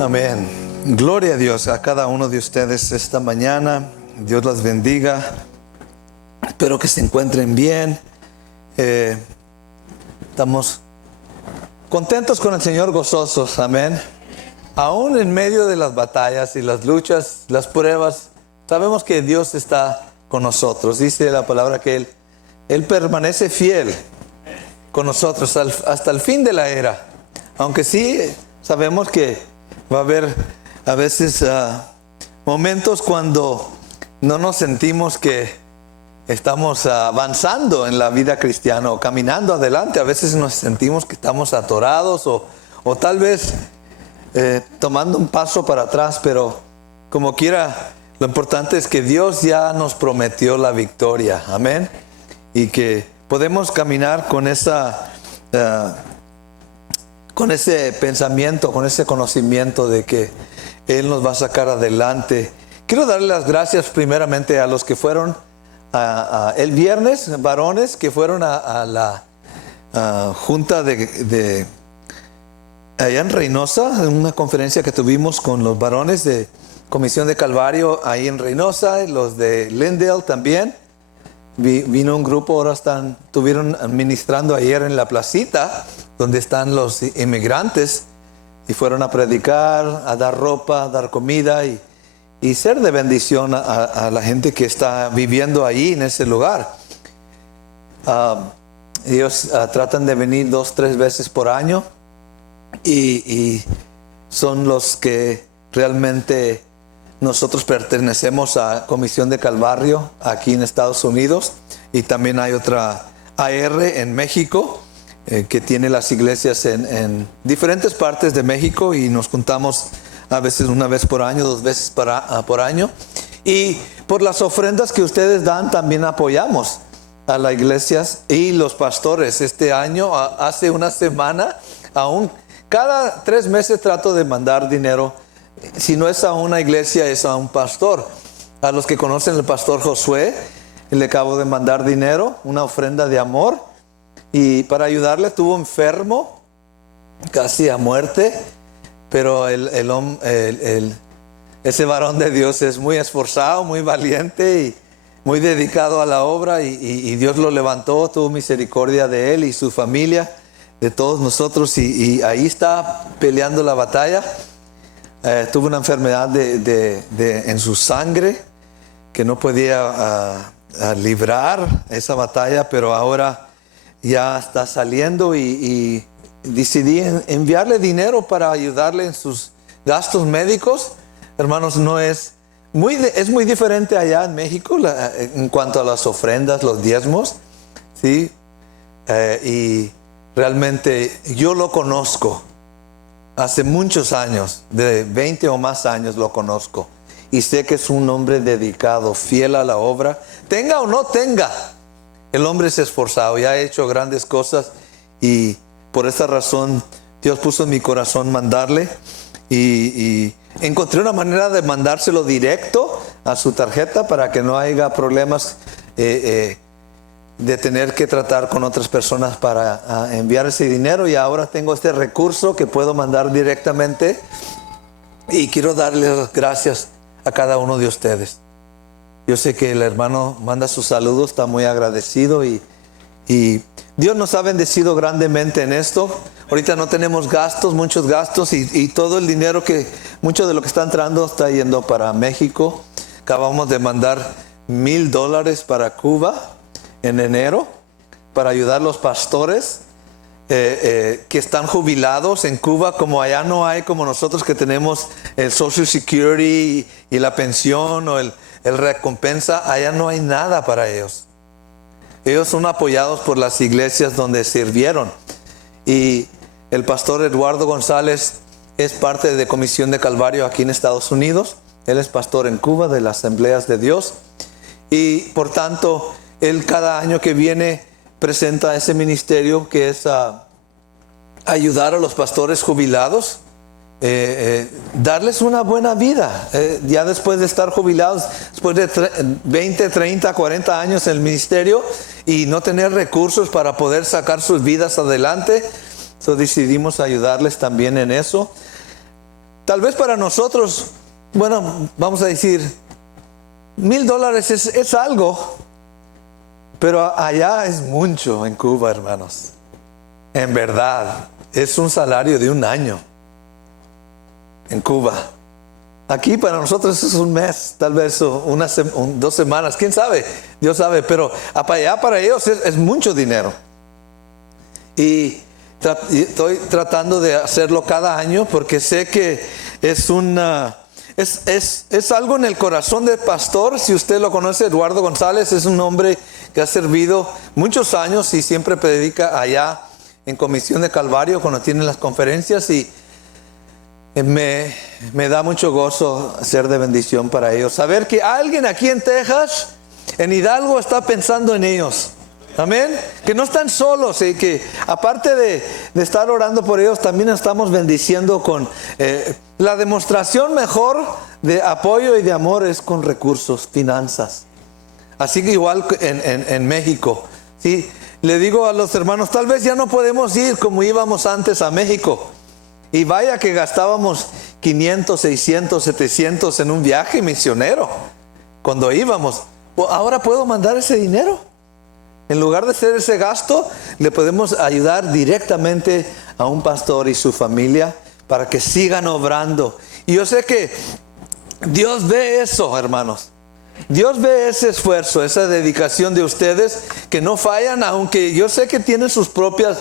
Amén. Gloria a Dios, a cada uno de ustedes esta mañana. Dios las bendiga. Espero que se encuentren bien. Estamos contentos con el Señor, gozosos. Amén. Aún en medio de las batallas y las luchas, las pruebas, sabemos que Dios está con nosotros. Dice la palabra que Él permanece fiel con nosotros hasta el fin de la era. Aunque sí sabemos que va a haber a veces momentos cuando no nos sentimos que estamos avanzando en la vida cristiana o caminando adelante. A veces nos sentimos que estamos atorados o tal vez tomando un paso para atrás, pero como quiera, lo importante es que Dios ya nos prometió la victoria. Amén. Y que podemos caminar con con ese pensamiento, con ese conocimiento de que Él nos va a sacar adelante. Quiero darle las gracias primeramente a los que fueron el viernes, varones que fueron a la junta de allá en Reynosa, en una conferencia que tuvimos con los varones de Comisión de Calvario ahí en Reynosa, y los de Lindale también. Vino un grupo, ahora estuvieron ministrando ayer en la placita donde están los inmigrantes y fueron a predicar, a dar ropa, a dar comida y ser de bendición a la gente que está viviendo ahí en ese lugar. Ellos tratan de venir 2-3 veces por año y son los que realmente nosotros pertenecemos a Comisión de Calvario aquí en Estados Unidos, y también hay otra AR en México que tiene las iglesias en diferentes partes de México, y nos juntamos a veces una vez por año, 2 veces por año, y por las ofrendas que ustedes dan también apoyamos a las iglesias y los pastores. Este año, hace una semana, aún cada 3 meses trato de mandar dinero. Si no es a una iglesia, es a un pastor. A los que conocen al pastor Josué, le acabo de mandar dinero, una ofrenda de amor, y para ayudarle. Estuvo enfermo, casi a muerte, pero ese varón de Dios es muy esforzado, muy valiente y muy dedicado a la obra, y Dios lo levantó, tuvo misericordia de él y su familia, de todos nosotros, y ahí está peleando la batalla. Tuvo una enfermedad en su sangre que no podía librar esa batalla, pero ahora ya está saliendo, y decidí enviarle dinero para ayudarle en sus gastos médicos. Hermanos, es muy diferente allá en México en cuanto a las ofrendas, los diezmos, ¿sí? Y realmente yo lo conozco. Hace muchos años, de 20 o más años lo conozco, y sé que es un hombre dedicado, fiel a la obra. Tenga o no tenga, el hombre es esforzado y ha hecho grandes cosas, y por esa razón Dios puso en mi corazón mandarle, y encontré una manera de mandárselo directo a su tarjeta para que no haya problemas de tener que tratar con otras personas para enviar ese dinero. Y ahora tengo este recurso que puedo mandar directamente, y quiero darles las gracias a cada uno de ustedes. Yo sé que el hermano manda sus saludos, está muy agradecido, y Dios nos ha bendecido grandemente en esto. Ahorita no tenemos muchos gastos, y todo el dinero mucho de lo que está entrando está yendo para México. Acabamos de mandar $1,000 para Cuba en enero, para ayudar a los pastores que están jubilados en Cuba. Como allá no hay como nosotros, que tenemos el Social Security y la pensión o el recompensa, allá no hay nada para ellos. Ellos son apoyados por las iglesias donde sirvieron, y el pastor Eduardo González es parte de Comisión de Calvario aquí en Estados Unidos. Él es pastor en Cuba de las Asambleas de Dios, y por tanto él cada año que viene presenta ese ministerio que es ayudar a los pastores jubilados, darles una buena vida, ya después de estar jubilados, después de 20, 30, 40 años en el ministerio, y no tener recursos para poder sacar sus vidas adelante. Decidimos ayudarles también en eso. tal vez para nosotros, bueno, vamos a decir, $1,000 es algo, pero allá es mucho en Cuba, hermanos. En verdad, es un salario de un año en Cuba. Aquí para nosotros es un mes, tal vez 2 semanas, quién sabe, Dios sabe, pero allá para ellos es mucho dinero. Y estoy tratando de hacerlo cada año porque sé que es algo en el corazón del pastor. Si usted lo conoce, Eduardo González es un hombre que ha servido muchos años y siempre predica allá en Comisión de Calvario cuando tienen las conferencias, y me da mucho gozo ser de bendición para ellos. Saber que alguien aquí en Texas, en Hidalgo, está pensando en ellos. Amén. Que no están solos y que aparte de estar orando por ellos, también estamos bendiciendo con la demostración mejor de apoyo y de amor es con recursos, finanzas. Así que igual en México, ¿sí? Le digo a los hermanos, tal vez ya no podemos ir como íbamos antes a México. Y vaya que gastábamos 500, 600, 700 en un viaje misionero cuando íbamos. Ahora puedo mandar ese dinero. En lugar de hacer ese gasto, le podemos ayudar directamente a un pastor y su familia para que sigan obrando. Y yo sé que Dios ve eso, hermanos. Dios ve ese esfuerzo, esa dedicación de ustedes que no fallan, aunque yo sé que tienen sus propias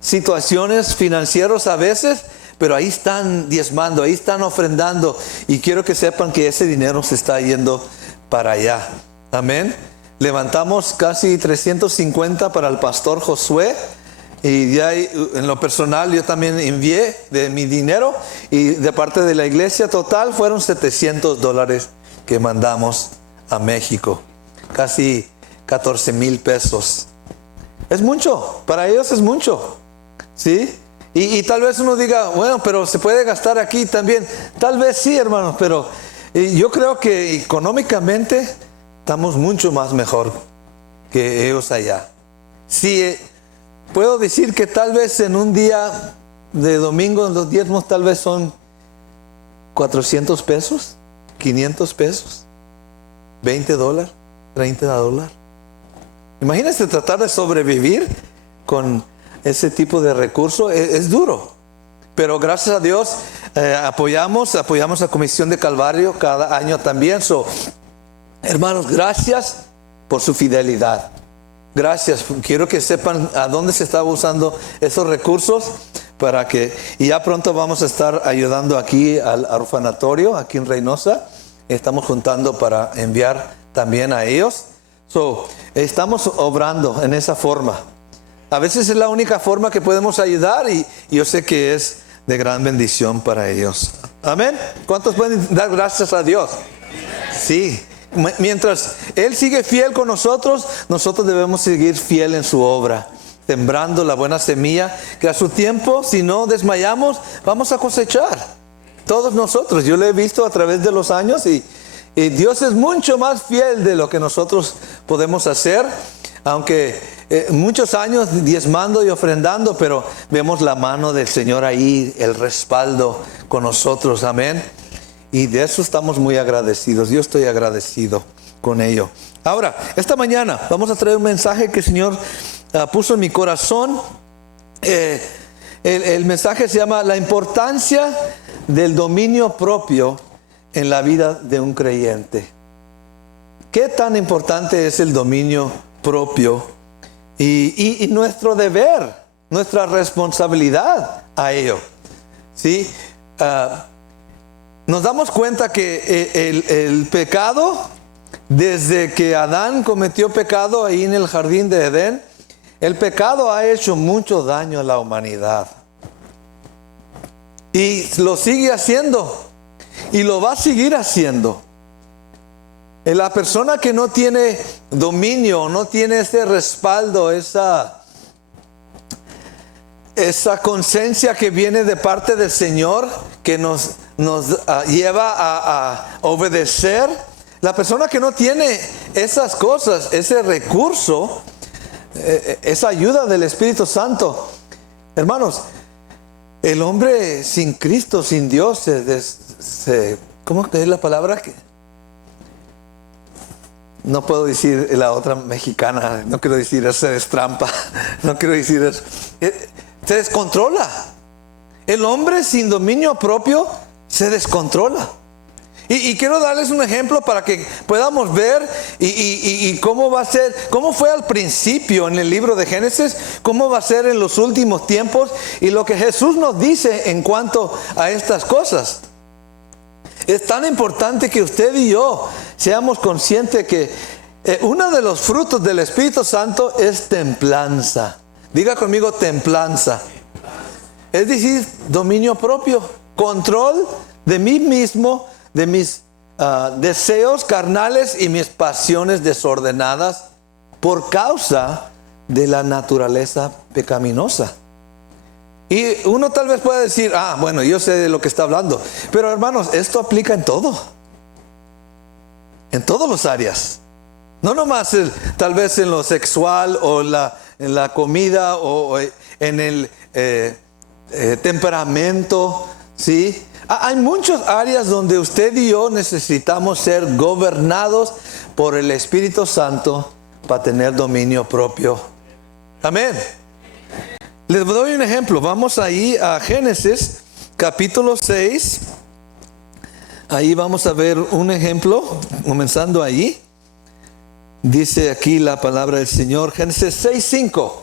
situaciones financieras a veces, pero ahí están diezmando, ahí están ofrendando, y quiero que sepan que ese dinero se está yendo para allá. Amén. Levantamos casi 350 para el pastor Josué, y ya en lo personal yo también envié de mi dinero, y de parte de la iglesia total fueron $700 que mandamos a México, casi 14,000 pesos. Es mucho, para ellos es mucho, ¿sí? Y tal vez uno diga, bueno, pero se puede gastar aquí también. Tal vez sí, hermanos, pero yo creo que económicamente estamos mucho más mejor que ellos allá. Sí, puedo decir que tal vez en un día de domingo, en los diezmos, tal vez son 400 pesos, 500 pesos, $20, $30. Imagínense tratar de sobrevivir con ese tipo de recursos. Es duro, pero gracias a Dios apoyamos a Comisión de Calvario cada año también. Hermanos, gracias por su fidelidad. Gracias. Quiero que sepan a dónde se está usando esos recursos y ya pronto vamos a estar ayudando aquí al orfanatorio, aquí en Reynosa. Estamos juntando para enviar también a ellos. Estamos obrando en esa forma. A veces es la única forma que podemos ayudar, y yo sé que es de gran bendición para ellos. Amén. ¿Cuántos pueden dar gracias a Dios? Sí. Mientras Él sigue fiel con nosotros, nosotros debemos seguir fiel en su obra, sembrando la buena semilla que a su tiempo, si no desmayamos, vamos a cosechar. Todos nosotros, yo lo he visto a través de los años, y Dios es mucho más fiel de lo que nosotros podemos hacer, aunque muchos años diezmando y ofrendando, pero vemos la mano del Señor ahí, el respaldo con nosotros. Amén. Y de eso estamos muy agradecidos. Yo estoy agradecido con ello. Ahora, esta mañana vamos a traer un mensaje que el Señor puso en mi corazón. El mensaje se llama La importancia del dominio propio en la vida de un creyente. ¿Qué tan importante es el dominio propio? Y nuestro deber, nuestra responsabilidad a ello. ¿Sí? Nos damos cuenta que el pecado, desde que Adán cometió pecado ahí en el jardín de Edén, el pecado ha hecho mucho daño a la humanidad. Y lo sigue haciendo. Y lo va a seguir haciendo. La persona que no tiene dominio, no tiene ese respaldo, esa conciencia que viene de parte del Señor, que nos lleva a obedecer. La persona que no tiene esas cosas, ese recurso, esa ayuda del Espíritu Santo, hermanos, El hombre sin Cristo, sin Dios, ¿cómo es la palabra? No puedo decir la otra mexicana, no quiero decir eso, es trampa, no quiero decir eso. Se descontrola. El hombre sin dominio propio se descontrola. Y quiero darles un ejemplo para que podamos ver y cómo va a ser, cómo fue al principio en el libro de Génesis, cómo va a ser en los últimos tiempos y lo que Jesús nos dice en cuanto a estas cosas. Es tan importante que usted y yo seamos conscientes que uno de los frutos del Espíritu Santo es templanza. Diga conmigo, templanza. Es decir, dominio propio, control de mí mismo, de mis deseos carnales y mis pasiones desordenadas por causa de la naturaleza pecaminosa. Y uno tal vez pueda decir, bueno, yo sé de lo que está hablando. Pero hermanos, esto aplica en todo. En todas las áreas. No nomás tal vez en lo sexual o en la comida o en el temperamento, ¿sí? Hay muchas áreas donde usted y yo necesitamos ser gobernados por el Espíritu Santo para tener dominio propio. Amén. Les doy un ejemplo. Vamos ahí a Génesis capítulo 6. Ahí vamos a ver un ejemplo, comenzando ahí. Dice aquí la palabra del Señor, Génesis 6:5.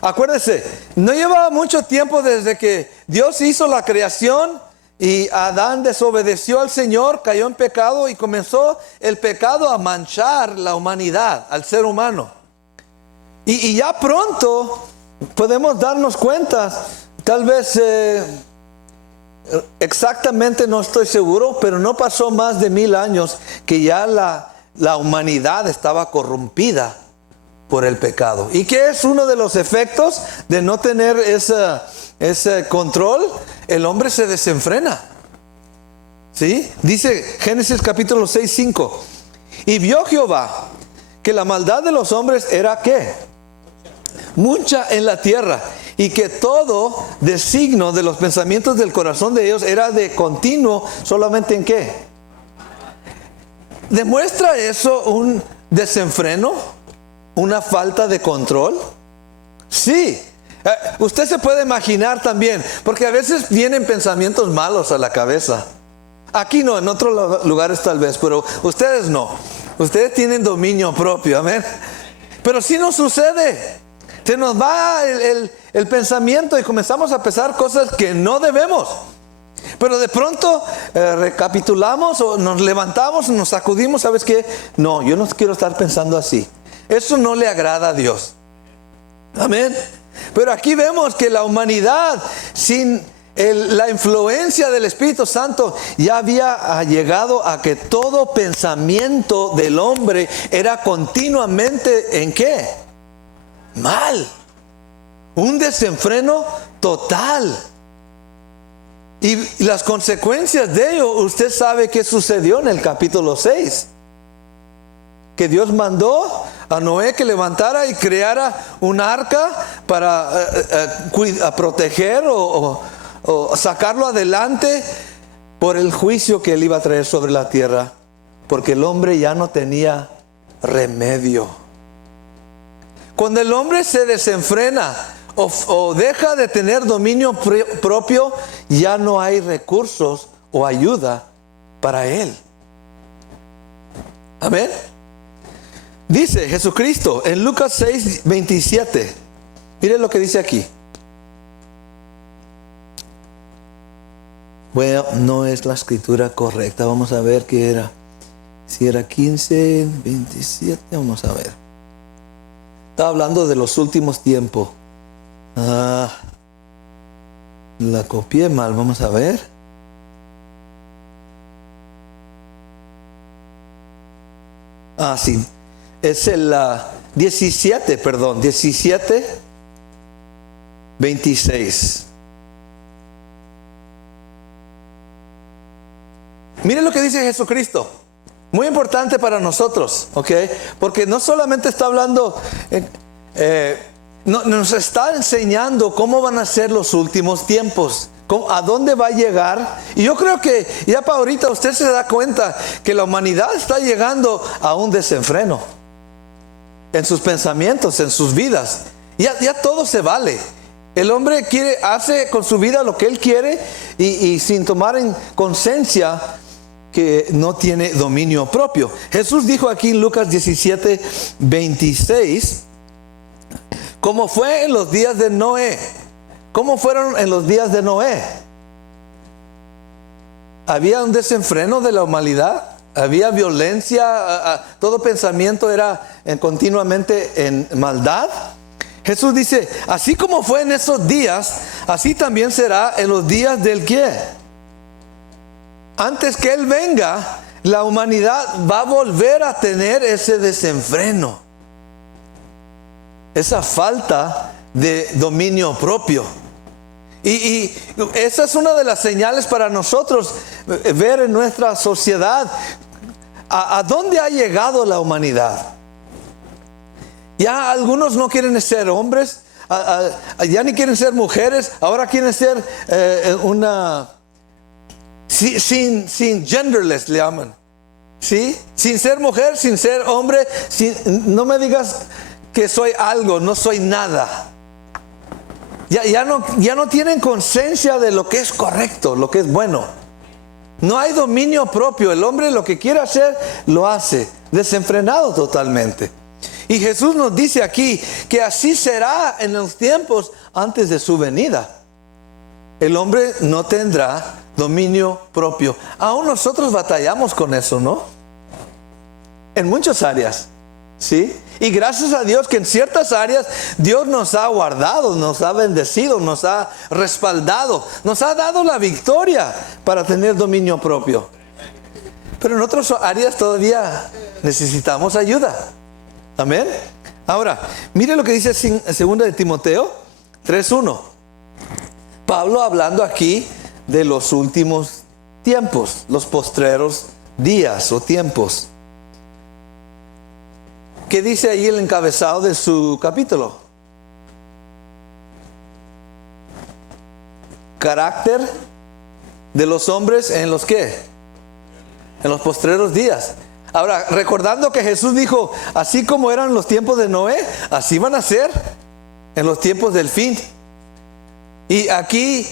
Acuérdense, no llevaba mucho tiempo desde que Dios hizo la creación y Adán desobedeció al Señor, cayó en pecado y comenzó el pecado a manchar la humanidad, al ser humano. Y ya pronto podemos darnos cuenta, tal vez exactamente no estoy seguro, pero no pasó más de 1000 años que ya la humanidad estaba corrompida por el pecado. ¿Y qué es uno de los efectos de no tener ese control? El hombre se desenfrena. ¿Sí? Dice Génesis capítulo 6:5. Y vio Jehová que la maldad de los hombres era ¿qué? Mucha en la tierra, y que todo designio de los pensamientos del corazón de ellos era de continuo solamente en ¿qué? ¿Demuestra eso un desenfreno? ¿Una falta de control? Sí. Usted se puede imaginar también, porque a veces vienen pensamientos malos a la cabeza. Aquí no, en otros lugares tal vez, pero ustedes no. Ustedes tienen dominio propio, amén. Pero sí nos sucede. Se nos va el pensamiento y comenzamos a pensar cosas que no debemos. Pero de pronto recapitulamos o nos levantamos, nos sacudimos, ¿sabes qué? No, yo no quiero estar pensando así. Eso no le agrada a Dios. Amén. Pero aquí vemos que la humanidad, sin la influencia del Espíritu Santo, ya había llegado a que todo pensamiento del hombre era continuamente ¿en qué? Mal. Un desenfreno total. Y las consecuencias de ello, usted sabe qué sucedió en el capítulo 6. Que Dios mandó a Noé que levantara y creara un arca para proteger o sacarlo adelante por el juicio que él iba a traer sobre la tierra. Porque el hombre ya no tenía remedio. Cuando el hombre se desenfrena o deja de tener dominio propio, ya no hay recursos o ayuda para él. Amén. Dice Jesucristo en Lucas 6:27. Miren lo que dice aquí. Bueno, no es la escritura correcta. Vamos a ver qué era. Si era 15:27, vamos a ver. Está hablando de los últimos tiempos. La copié mal, vamos a ver. Sí. Es el 17:26. Miren lo que dice Jesucristo. Muy importante para nosotros, ¿ok? Porque no solamente está hablando nos está enseñando cómo van a ser los últimos tiempos, a dónde va a llegar. Y yo creo que ya para ahorita usted se da cuenta que la humanidad está llegando a un desenfreno en sus pensamientos, en sus vidas. Ya todo se vale. El hombre hace con su vida lo que él quiere y sin tomar en conciencia que no tiene dominio propio. Jesús dijo aquí en Lucas 17:26, como fue en los días de Noé. ¿Cómo fueron en los días de Noé? Había un desenfreno de la humanidad, había violencia, todo pensamiento era continuamente en maldad. Jesús dice, así como fue en esos días, así también será en los días del ¿qué? Antes que Él venga, la humanidad va a volver a tener ese desenfreno, esa falta de dominio propio. Y esa es una de las señales para nosotros ver en nuestra sociedad a dónde ha llegado la humanidad. Ya algunos no quieren ser hombres, ya ni quieren ser mujeres, ahora quieren ser sin genderless le llaman, ¿sí? Sin ser mujer, sin ser hombre, no me digas que soy algo, no soy nada. Ya no tienen conciencia de lo que es correcto, lo que es bueno. No hay dominio propio. El hombre lo que quiere hacer, lo hace, desenfrenado totalmente. Y Jesús nos dice aquí que así será en los tiempos antes de su venida. El hombre no tendrá dominio propio. Aún nosotros batallamos con eso, ¿no? En muchas áreas, ¿sí? Y gracias a Dios que en ciertas áreas Dios nos ha guardado, nos ha bendecido, nos ha respaldado, nos ha dado la victoria para tener dominio propio. Pero en otras áreas todavía necesitamos ayuda. Amén. Ahora, mire lo que dice en 2 de Timoteo 3:1. Pablo hablando aquí de los últimos tiempos, los postreros días o tiempos. ¿Qué dice ahí el encabezado de su capítulo? Carácter de los hombres en los ¿qué? En los postreros días. Ahora, recordando que Jesús dijo, así como eran los tiempos de Noé, así van a ser en los tiempos del fin. Y aquí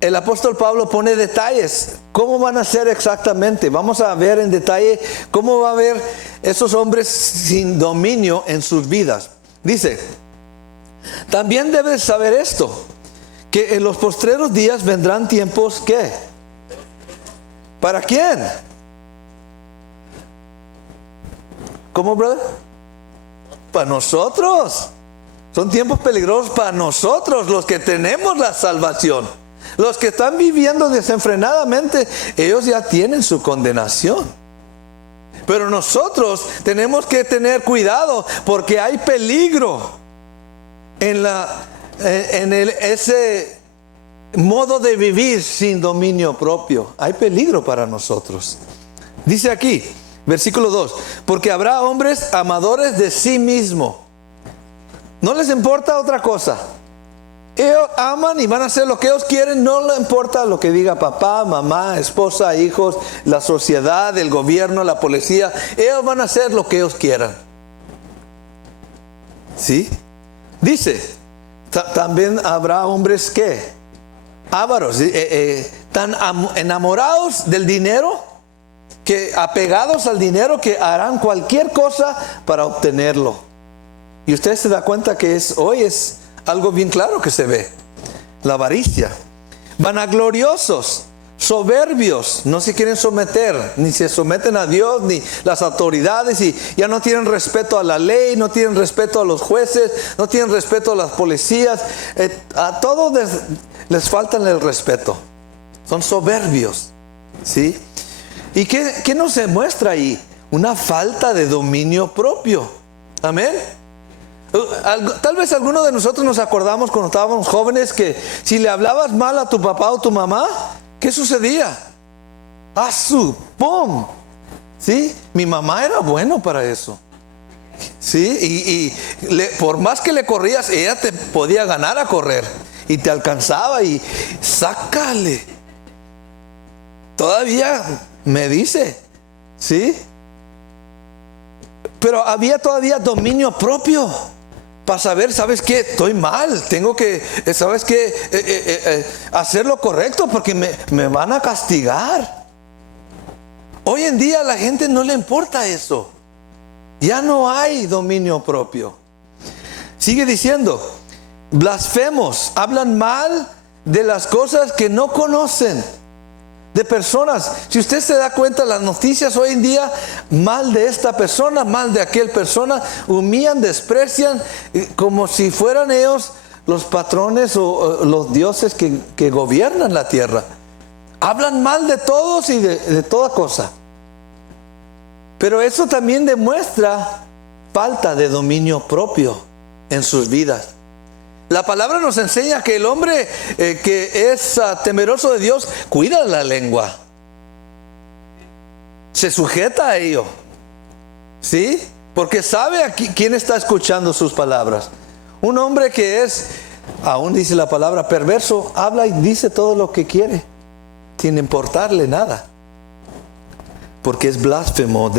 el apóstol Pablo pone detalles. ¿Cómo van a ser exactamente? Vamos a ver en detalle cómo va a haber esos hombres sin dominio en sus vidas. Dice, también debes saber esto, que en los postreros días vendrán tiempos ¿qué? ¿Para quién? ¿Cómo, brother? Para nosotros. Son tiempos peligrosos para nosotros, los que tenemos la salvación. Los que están viviendo desenfrenadamente, ellos ya tienen su condenación. Pero nosotros tenemos que tener cuidado porque hay peligro en ese modo de vivir sin dominio propio. Hay peligro para nosotros. Dice aquí, versículo 2, porque habrá hombres amadores de sí mismo. No les importa otra cosa. Ellos aman y van a hacer lo que ellos quieren. No les importa lo que diga papá, mamá, esposa, hijos, la sociedad, el gobierno, la policía. Ellos van a hacer lo que ellos quieran. ¿Sí? Dice, también habrá hombres que ávaros, tan enamorados del dinero, que apegados al dinero, que harán cualquier cosa para obtenerlo. Y usted se da cuenta que hoy es algo bien claro que se ve. La avaricia. Vanagloriosos, soberbios, no se quieren someter, ni se someten a Dios, ni las autoridades, y ya no tienen respeto a la ley, no tienen respeto a los jueces, no tienen respeto a las policías. A todos les faltan el respeto. Son soberbios, ¿sí? ¿Y qué nos demuestra ahí? Una falta de dominio propio. Amén. Tal vez algunos de nosotros nos acordamos cuando estábamos jóvenes que si le hablabas mal a tu papá o tu mamá, ¿qué sucedía? ¡Pum! ¿Sí? Mi mamá era bueno para eso. Sí, por más que le corrías, ella te podía ganar a correr y te alcanzaba y sácale. Todavía me dice, ¿sí? Pero había todavía dominio propio para saber, ¿sabes qué? Estoy mal, tengo que, ¿sabes qué? Hacer lo correcto porque me van a castigar. Hoy en día a la gente no le importa eso. Ya no hay dominio propio. Sigue diciendo, blasfemos, hablan mal de las cosas que no conocen, de personas. Si usted se da cuenta, las noticias hoy en día, mal de esta persona, mal de aquel persona, humillan, desprecian, como si fueran ellos los patrones o los dioses que gobiernan la tierra. Hablan mal de todos y de toda cosa. Pero eso también demuestra falta de dominio propio en sus vidas. La palabra nos enseña que el hombre que es temeroso de Dios cuida la lengua. Se sujeta a ello. ¿Sí? Porque sabe a quién está escuchando sus palabras. Un hombre que es, aún dice la palabra, perverso, habla y dice todo lo que quiere, sin importarle nada. Porque es blasfemo.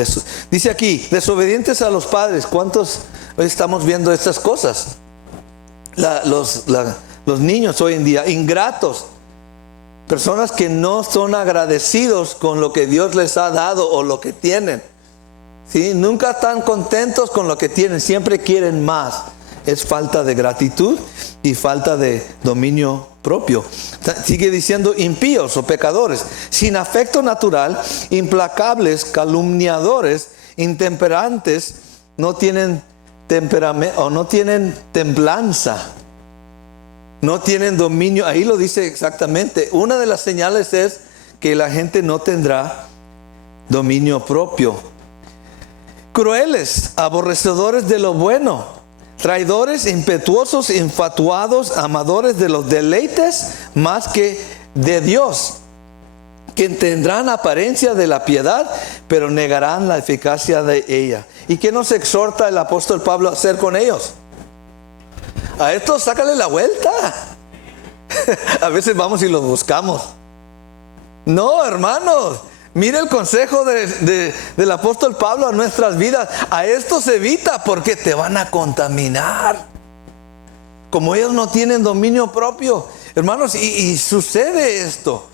Dice aquí, desobedientes a los padres. ¿Cuántos hoy estamos viendo estas cosas? Los niños hoy en día, ingratos. Personas que no son agradecidos con lo que Dios les ha dado o lo que tienen. ¿Sí? Nunca están contentos con lo que tienen, siempre quieren más. Es falta de gratitud y falta de dominio propio. Sigue diciendo impíos o pecadores, sin afecto natural, implacables, calumniadores, intemperantes, no tienen temperamento o no tienen templanza, no tienen dominio. Ahí lo dice exactamente. Una de las señales es que la gente no tendrá dominio propio. Crueles, aborrecedores de lo bueno, traidores, impetuosos, infatuados, amadores de los deleites más que de Dios, que tendrán apariencia de la piedad, pero negarán la eficacia de ella. ¿Y qué nos exhorta el apóstol Pablo a hacer con ellos? A estos sácale la vuelta. A veces vamos y los buscamos. No, hermanos. Mire el consejo del apóstol Pablo a nuestras vidas. A esto se evita porque te van a contaminar. Como ellos no tienen dominio propio. Hermanos, y sucede esto.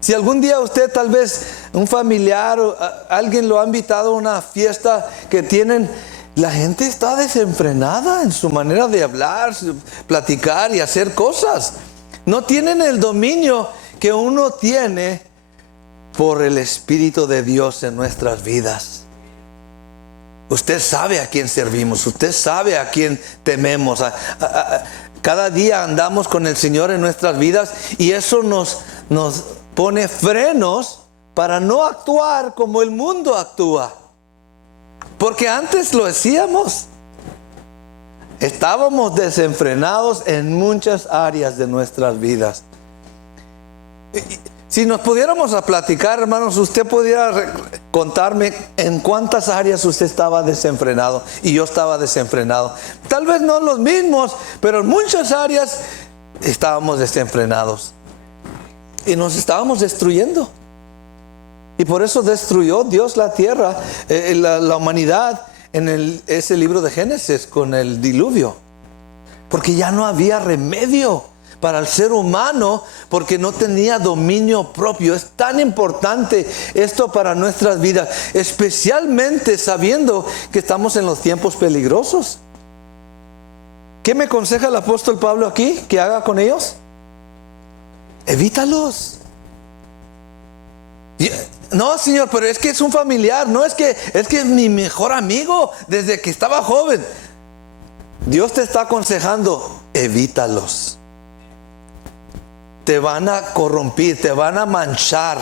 Si algún día usted, tal vez un familiar o alguien lo ha invitado a una fiesta que tienen, la gente está desenfrenada en su manera de hablar, platicar y hacer cosas. No tienen el dominio que uno tiene por el Espíritu de Dios en nuestras vidas. Usted sabe a quién servimos, usted sabe a quién tememos. Cada día andamos con el Señor en nuestras vidas y eso nos pone frenos para no actuar como el mundo actúa. Porque antes lo hacíamos. Estábamos desenfrenados en muchas áreas de nuestras vidas. Si nos pudiéramos a platicar, hermanos, usted pudiera contarme en cuántas áreas usted estaba desenfrenado y yo estaba desenfrenado. Tal vez no los mismos, pero en muchas áreas estábamos desenfrenados. Y nos estábamos destruyendo. Y por eso destruyó Dios la tierra, la humanidad, en ese libro de Génesis con el diluvio. Porque ya no había remedio para el ser humano, porque no tenía dominio propio. Es tan importante esto para nuestras vidas, especialmente sabiendo que estamos en los tiempos peligrosos. ¿Qué me aconseja el apóstol Pablo aquí que haga con ellos? Evítalos. No, Señor, pero es que es un familiar. No, es que es mi mejor amigo desde que estaba joven. Dios te está aconsejando, evítalos. Te van a corrompir, te van a manchar,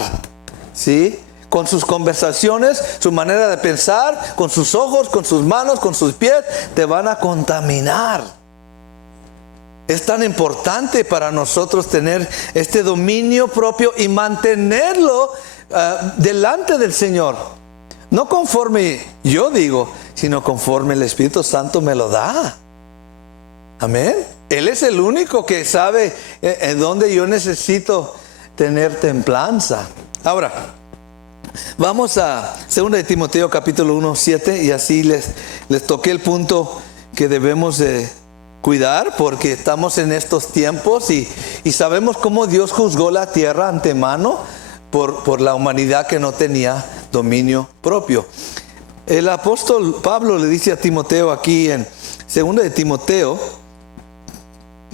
¿sí? Con sus conversaciones, su manera de pensar, con sus ojos, con sus manos, con sus pies, te van a contaminar. Es tan importante para nosotros tener este dominio propio y mantenerlo delante del Señor. No conforme yo digo, sino conforme el Espíritu Santo me lo da. Amén. Él es el único que sabe en dónde yo necesito tener templanza. Ahora, vamos a 2 de Timoteo capítulo 1, 7, y así les toqué el punto que debemos de cuidar, porque estamos en estos tiempos y sabemos cómo Dios juzgó la tierra antemano por la humanidad que no tenía dominio propio. El apóstol Pablo le dice a Timoteo aquí en 2 de Timoteo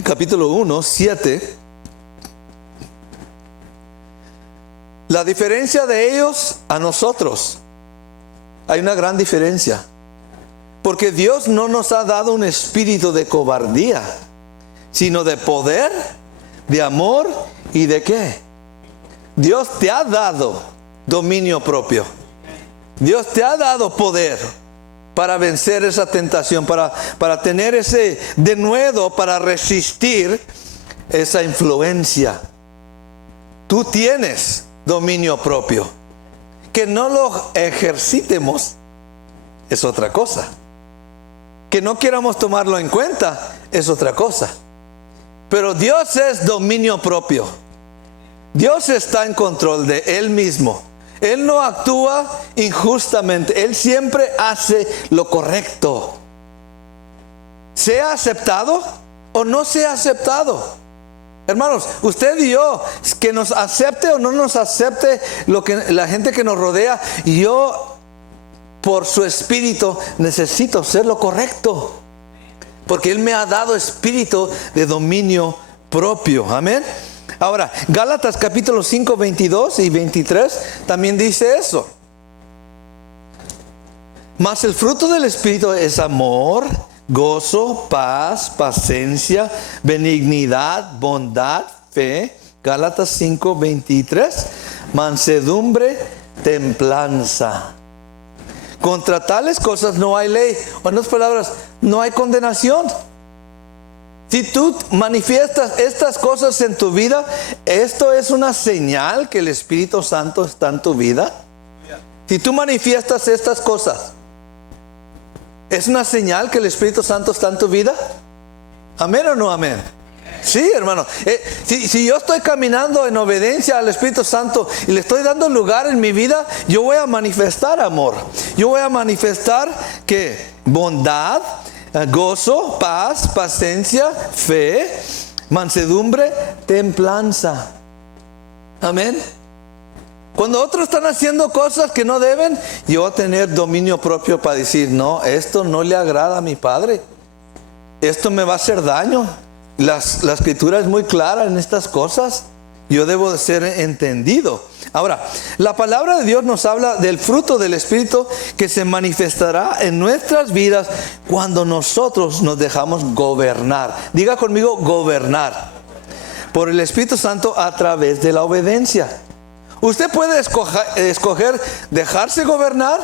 capítulo 1, 7, la diferencia de ellos a nosotros. Hay una gran diferencia. Porque Dios no nos ha dado un espíritu de cobardía, sino de poder, de amor y de ¿qué? Dios te ha dado dominio propio. Dios te ha dado poder para vencer esa tentación, para tener ese denuedo, para resistir esa influencia. Tú tienes dominio propio. Que no lo ejercitemos es otra cosa. Que no queramos tomarlo en cuenta es otra cosa. Pero Dios es dominio propio. Dios está en control de Él mismo. Él no actúa injustamente. Él siempre hace lo correcto. Sea aceptado o no sea aceptado. Hermanos, usted y yo, que nos acepte o no nos acepte la gente que nos rodea, yo por su espíritu necesito hacer lo correcto. Porque Él me ha dado espíritu de dominio propio. Amén. Ahora, Gálatas capítulo 5, 22 y 23 también dice eso. Mas el fruto del Espíritu es amor, gozo, paz, paciencia, benignidad, bondad, fe. Gálatas 5, 23. Mansedumbre, templanza. Contra tales cosas no hay ley. O en otras palabras, no hay condenación. Si tú manifiestas estas cosas en tu vida, esto es una señal que el Espíritu Santo está en tu vida. Si tú manifiestas estas cosas, ¿es una señal que el Espíritu Santo está en tu vida? ¿Amén o no amén? Sí, hermano. Si yo estoy caminando en obediencia al Espíritu Santo y le estoy dando lugar en mi vida, yo voy a manifestar amor. Yo voy a manifestar que bondad, gozo, paz, paciencia, fe, mansedumbre, templanza. Amén. Cuando otros están haciendo cosas que no deben, yo voy a tener dominio propio para decir, no, esto no le agrada a mi Padre. Esto me va a hacer daño. La Escritura es muy clara en estas cosas. Yo debo de ser entendido. Ahora, la palabra de Dios nos habla del fruto del Espíritu que se manifestará en nuestras vidas cuando nosotros nos dejamos gobernar. Diga conmigo, gobernar. Por el Espíritu Santo a través de la obediencia. Usted puede escoger dejarse gobernar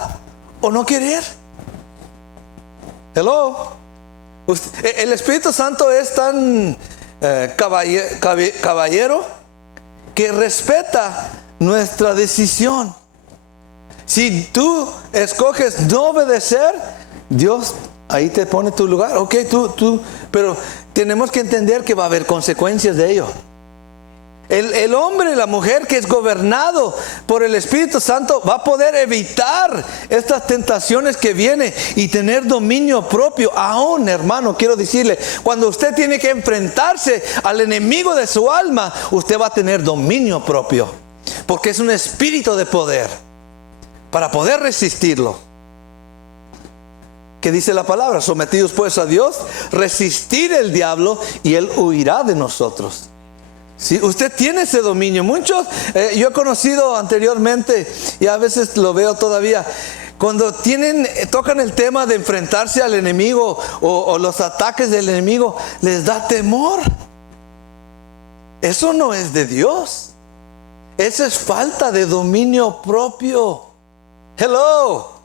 o no querer. Hello. El Espíritu Santo es tan caballero que respeta nuestra decisión. Si tú escoges no obedecer, Dios ahí te pone tu lugar. Ok, pero tenemos que entender que va a haber consecuencias de ello. El hombre y la mujer que es gobernado por el Espíritu Santo va a poder evitar estas tentaciones que vienen y tener dominio propio. Aún, hermano, quiero decirle, cuando usted tiene que enfrentarse al enemigo de su alma, usted va a tener dominio propio. Porque es un espíritu de poder para poder resistirlo. ¿Qué dice la palabra? Sometidos pues a Dios, resistir el diablo y él huirá de nosotros. Sí, usted tiene ese dominio. Muchos, yo he conocido anteriormente y a veces lo veo todavía. Cuando tocan el tema de enfrentarse al enemigo o los ataques del enemigo, les da temor. Eso no es de Dios. Eso es falta de dominio propio. Hello.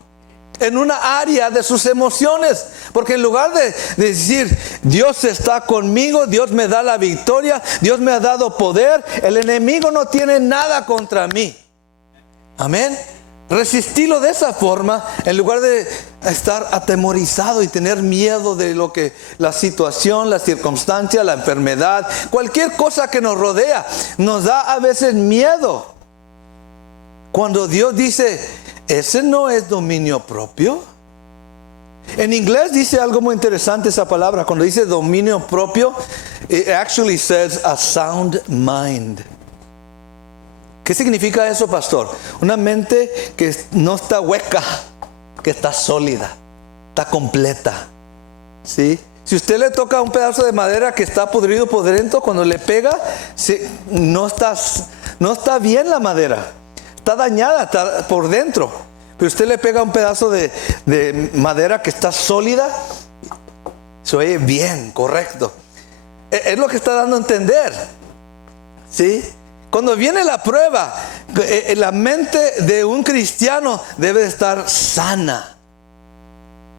En una área de sus emociones, porque en lugar de decir Dios está conmigo, Dios me da la victoria, Dios me ha dado poder, el enemigo no tiene nada contra mí. Amén. Resistirlo de esa forma, en lugar de estar atemorizado y tener miedo de lo que la situación, la circunstancia, la enfermedad, cualquier cosa que nos rodea, nos da a veces miedo. Cuando Dios dice, ese no es dominio propio. En inglés dice algo muy interesante esa palabra. Cuando dice dominio propio, it actually says a sound mind. ¿Qué significa eso, pastor? Una mente que no está hueca, que está sólida, está completa. ¿Sí? Si usted le toca un pedazo de madera que está podrido por dentro, cuando le pega, no está bien la madera. Está dañada, está por dentro. Pero usted le pega un pedazo de madera que está sólida, se oye bien, correcto. Es lo que está dando a entender. ¿Sí? Cuando viene la prueba, la mente de un cristiano debe estar sana,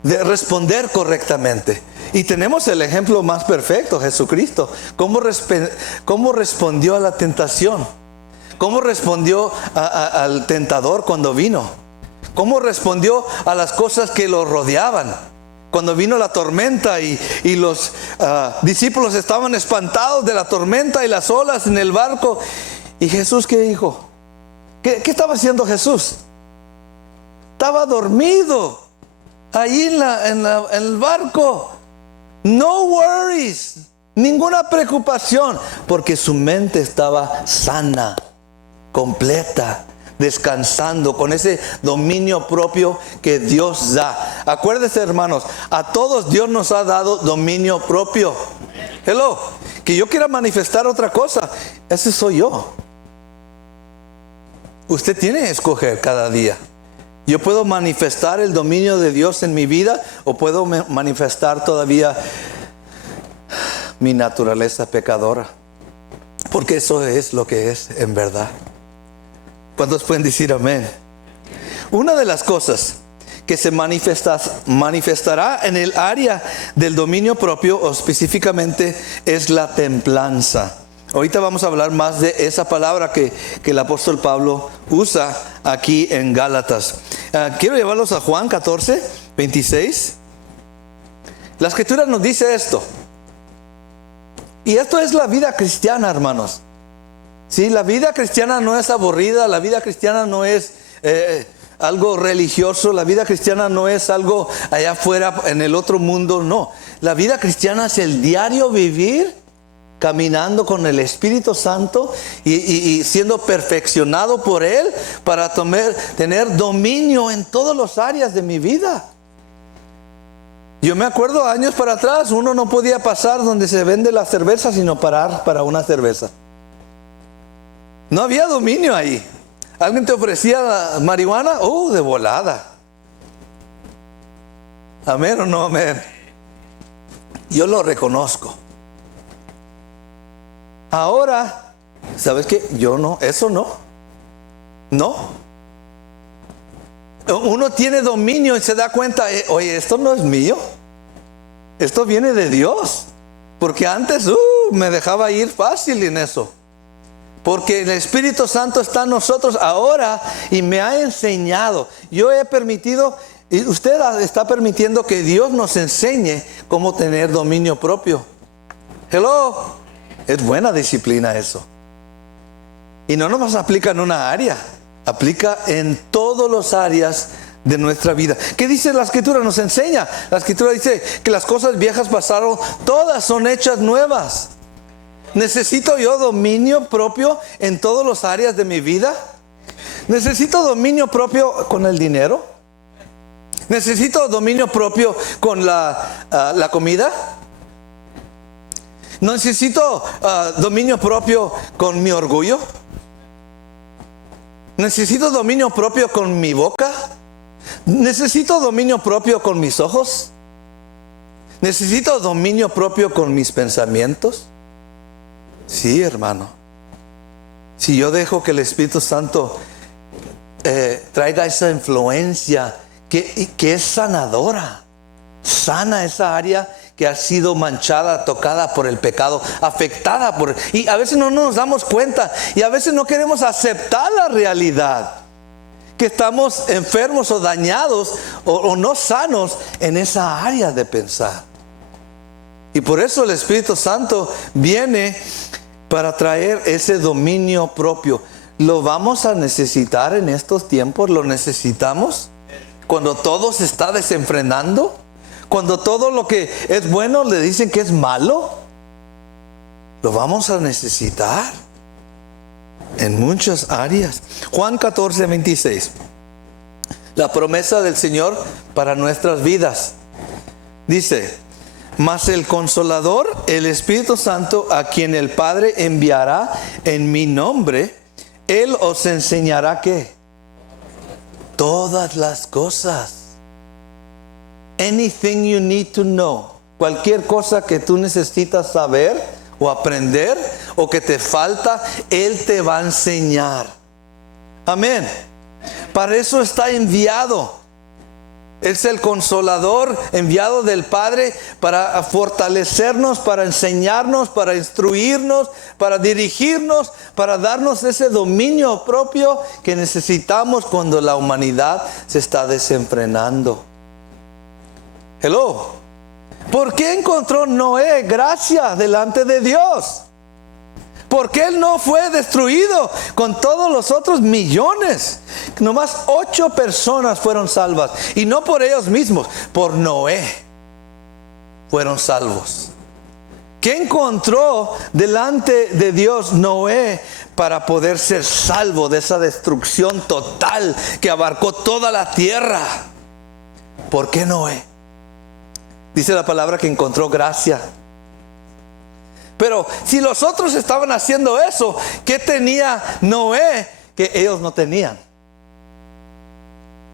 de responder correctamente. Y tenemos el ejemplo más perfecto, Jesucristo. ¿Cómo respondió a la tentación? ¿Cómo respondió al tentador cuando vino? ¿Cómo respondió a las cosas que lo rodeaban? Cuando vino la tormenta y los discípulos estaban espantados de la tormenta y las olas en el barco. ¿Y Jesús qué dijo? ¿Qué estaba haciendo Jesús? Estaba dormido ahí en el barco. No worries, ninguna preocupación, porque su mente estaba sana, completa, descansando con ese dominio propio que Dios da. Acuérdense, hermanos, a todos Dios nos ha dado dominio propio. Hello, que yo quiera manifestar otra cosa, ese soy yo. Usted tiene que escoger cada día. Yo puedo manifestar el dominio de Dios en mi vida, o puedo manifestar todavía mi naturaleza pecadora, porque eso es lo que es en verdad. ¿Cuántos pueden decir amén? Una de las cosas que se manifestará en el área del dominio propio, o específicamente, es la templanza. Ahorita vamos a hablar más de esa palabra que el apóstol Pablo usa aquí en Gálatas. Quiero llevarlos a Juan 14, 26. La escritura nos dice esto. Y esto es la vida cristiana, hermanos. Sí, la vida cristiana no es aburrida, la vida cristiana no es algo religioso, la vida cristiana no es algo allá afuera en el otro mundo, no. La vida cristiana es el diario vivir caminando con el Espíritu Santo y siendo perfeccionado por Él para tener dominio en todas las áreas de mi vida. Yo me acuerdo años para atrás, uno no podía pasar donde se vende la cerveza sino parar para una cerveza. No había dominio ahí. ¿Alguien te ofrecía marihuana? De volada. ¿Amén o no amén? Yo lo reconozco. Ahora, ¿sabes qué? Yo no, eso no. No. Uno tiene dominio y se da cuenta, oye, esto no es mío. Esto viene de Dios. Porque antes me dejaba ir fácil en eso. Porque el Espíritu Santo está en nosotros ahora y me ha enseñado. Yo he permitido, y usted está permitiendo que Dios nos enseñe cómo tener dominio propio. Hello. Es buena disciplina eso. Y no nos aplica en una área, aplica en todas las áreas de nuestra vida. ¿Qué dice la Escritura? Nos enseña. La Escritura dice que las cosas viejas pasaron, todas son hechas nuevas. ¿Necesito yo dominio propio en todas las áreas de mi vida? ¿Necesito dominio propio con el dinero? ¿Necesito dominio propio con la comida? ¿Necesito dominio propio con mi orgullo? ¿Necesito dominio propio con mi boca? ¿Necesito dominio propio con mis ojos? ¿Necesito dominio propio con mis pensamientos? Sí, hermano. Si yo dejo que el Espíritu Santo traiga esa influencia que es sanadora, sana esa área que ha sido manchada, tocada por el pecado, afectada por... Y a veces no nos damos cuenta y a veces no queremos aceptar la realidad. que estamos enfermos o dañados o no sanos en esa área de pensar. Y por eso el Espíritu Santo viene para traer ese dominio propio. ¿Lo vamos a necesitar en estos tiempos? ¿Lo necesitamos? Cuando todo se está desenfrenando, cuando todo lo que es bueno le dicen que es malo, lo vamos a necesitar en muchas áreas. Juan 14:26. La promesa del Señor para nuestras vidas. Dice: mas el Consolador, el Espíritu Santo, a quien el Padre enviará en mi nombre, Él os enseñará ¿qué? Todas las cosas. Anything you need to know. Cualquier cosa que tú necesitas saber o aprender o que te falta, Él te va a enseñar. Amén. Para eso está enviado. Es el Consolador enviado del Padre para fortalecernos, para enseñarnos, para instruirnos, para dirigirnos, para darnos ese dominio propio que necesitamos cuando la humanidad se está desenfrenando. Hello. ¿Por qué encontró Noé gracia delante de Dios? ¿Por qué él no fue destruido con todos los otros millones? Nomás 8 personas fueron salvas. Y no por ellos mismos, por Noé fueron salvos. ¿Qué encontró delante de Dios Noé para poder ser salvo de esa destrucción total que abarcó toda la tierra? ¿Por qué Noé? Dice la palabra que encontró gracia. Pero si los otros estaban haciendo eso, ¿qué tenía Noé que ellos no tenían?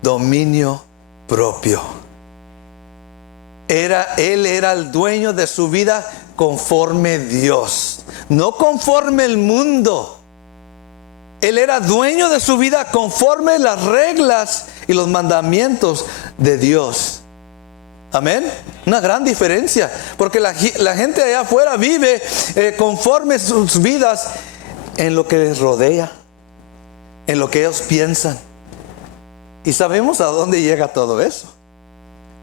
Dominio propio. Él era el dueño de su vida conforme Dios, no conforme el mundo. Él era dueño de su vida conforme las reglas y los mandamientos de Dios. Amén. Una gran diferencia. Porque la gente allá afuera vive conforme sus vidas en lo que les rodea, en lo que ellos piensan. Y sabemos a dónde llega todo eso.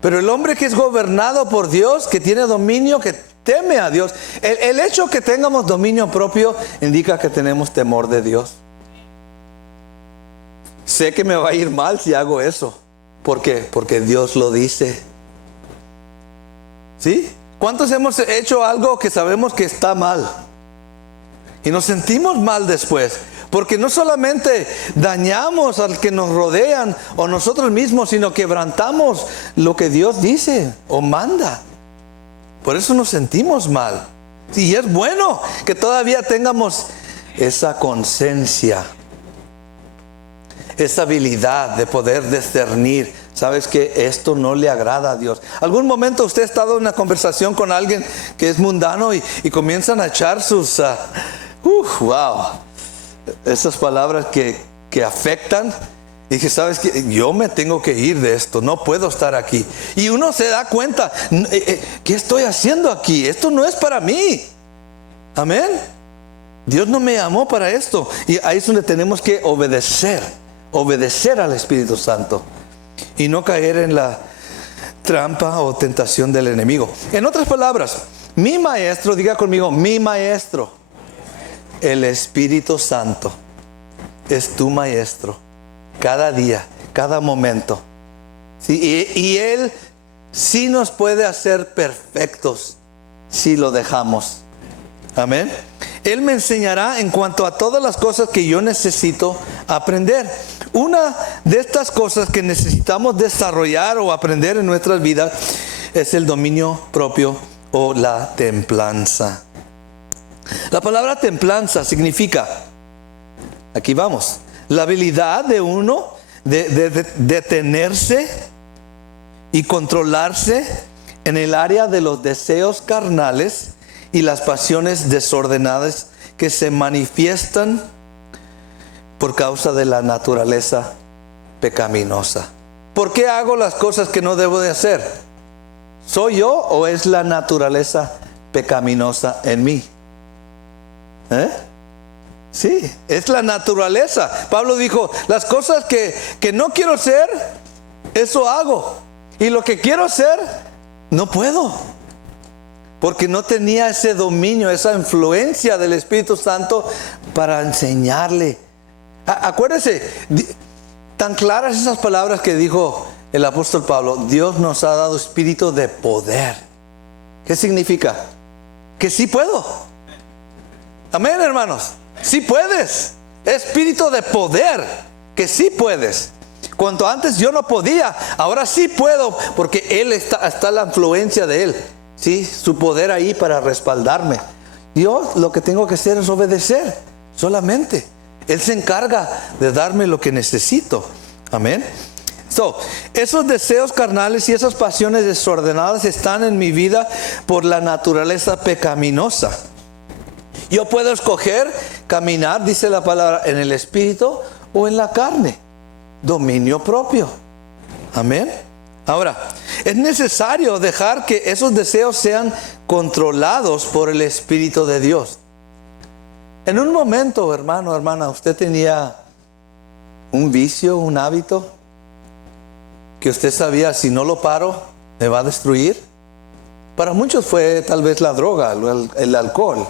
Pero el hombre que es gobernado por Dios, que tiene dominio, que teme a Dios, el hecho que tengamos dominio propio indica que tenemos temor de Dios. Sé que me va a ir mal si hago eso. ¿Por qué? Porque Dios lo dice. ¿Sí? ¿Cuántos hemos hecho algo que sabemos que está mal? Y nos sentimos mal después. Porque no solamente dañamos al que nos rodean o nosotros mismos, sino quebrantamos lo que Dios dice o manda. Por eso nos sentimos mal. Y es bueno que todavía tengamos esa conciencia, esa habilidad de poder discernir. Sabes que esto no le agrada a Dios. ¿Algún momento usted ha estado en una conversación con alguien que es mundano y comienzan a echar sus wow, esas palabras que afectan? Y dije, ¿sabes qué? Yo me tengo que ir de esto, no puedo estar aquí. Y uno se da cuenta, ¿qué estoy haciendo aquí? Esto no es para mí. Amén. Dios no me llamó para esto. Y ahí es donde tenemos que obedecer al Espíritu Santo y no caer en la trampa o tentación del enemigo. En otras palabras, mi maestro, diga conmigo, mi maestro, el Espíritu Santo, es tu maestro. Cada día, cada momento. ¿Sí? Y Él sí nos puede hacer perfectos si lo dejamos. Amén. Él me enseñará en cuanto a todas las cosas que yo necesito aprender. Una de estas cosas que necesitamos desarrollar o aprender en nuestras vidas es el dominio propio o la templanza. La palabra templanza significa, aquí vamos, la habilidad de uno de detenerse y controlarse en el área de los deseos carnales y las pasiones desordenadas que se manifiestan por causa de la naturaleza pecaminosa. ¿Por qué hago las cosas que no debo de hacer? ¿Soy yo o es la naturaleza pecaminosa en mí? Sí, es la naturaleza. Pablo dijo, las cosas que no quiero ser, eso hago. Y lo que quiero ser, no puedo. Porque no tenía ese dominio, esa influencia del Espíritu Santo para enseñarle. Acuérdese, tan claras esas palabras que dijo el apóstol Pablo. Dios nos ha dado espíritu de poder. ¿Qué significa? Que sí puedo. Amén, hermanos. Sí puedes. Espíritu de poder. Que sí puedes. Cuanto antes yo no podía, ahora sí puedo. Porque Él está la influencia de Él. Sí, su poder ahí para respaldarme. Yo lo que tengo que hacer es obedecer. Solamente. Él se encarga de darme lo que necesito. Amén. Esos deseos carnales y esas pasiones desordenadas están en mi vida por la naturaleza pecaminosa. Yo puedo escoger caminar, dice la palabra, en el espíritu o en la carne. Dominio propio. Amén. Ahora, es necesario dejar que esos deseos sean controlados por el Espíritu de Dios. En un momento, hermano, hermana, usted tenía un vicio, un hábito, que usted sabía, si no lo paro, me va a destruir. Para muchos fue tal vez la droga, el alcohol.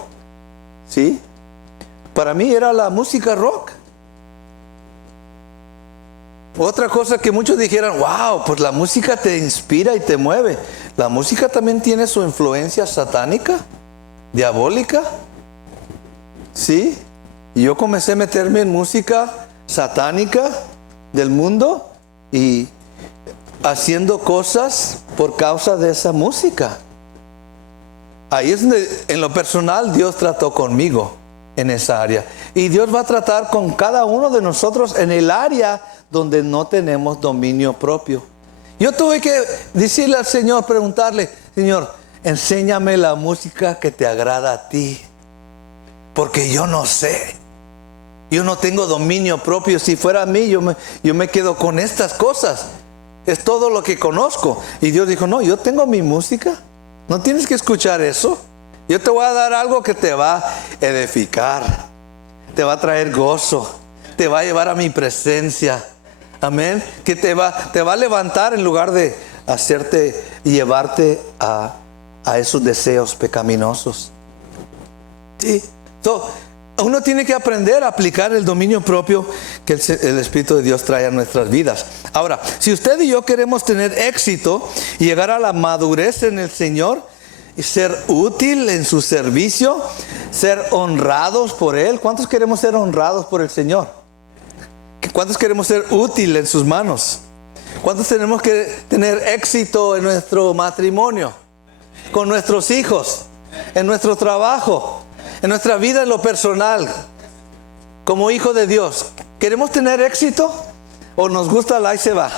¿Sí? Para mí era la música rock. Otra cosa que muchos dijeran, wow, pues la música te inspira y te mueve. La música también tiene su influencia satánica, diabólica. ¿Sí? Y yo comencé a meterme en música satánica del mundo y haciendo cosas por causa de esa música. Ahí es donde en lo personal Dios trató conmigo en esa área. Y Dios va a tratar con cada uno de nosotros en el área donde no tenemos dominio propio. Yo tuve que decirle al Señor, preguntarle, Señor, enséñame la música que te agrada a ti. Porque yo no sé. Yo no tengo dominio propio. Si fuera a mí, yo me quedo con estas cosas. Es todo lo que conozco. Y Dios dijo, no, yo tengo mi música. No tienes que escuchar eso. Yo te voy a dar algo que te va a edificar. Te va a traer gozo. Te va a llevar a mi presencia. Amén. Que te va a levantar en lugar de hacerte y llevarte a esos deseos pecaminosos. Sí. Uno tiene que aprender a aplicar el dominio propio que el Espíritu de Dios trae a nuestras vidas. Ahora, si usted y yo queremos tener éxito y llegar a la madurez en el Señor y ser útil en su servicio, ser honrados por Él. ¿Cuántos queremos ser honrados por el Señor? ¿Cuántos queremos ser útiles en sus manos? ¿Cuántos tenemos que tener éxito en nuestro matrimonio, con nuestros hijos, en nuestro trabajo, en nuestra vida en lo personal, como hijo de Dios? ¿Queremos tener éxito o nos gusta la y se va?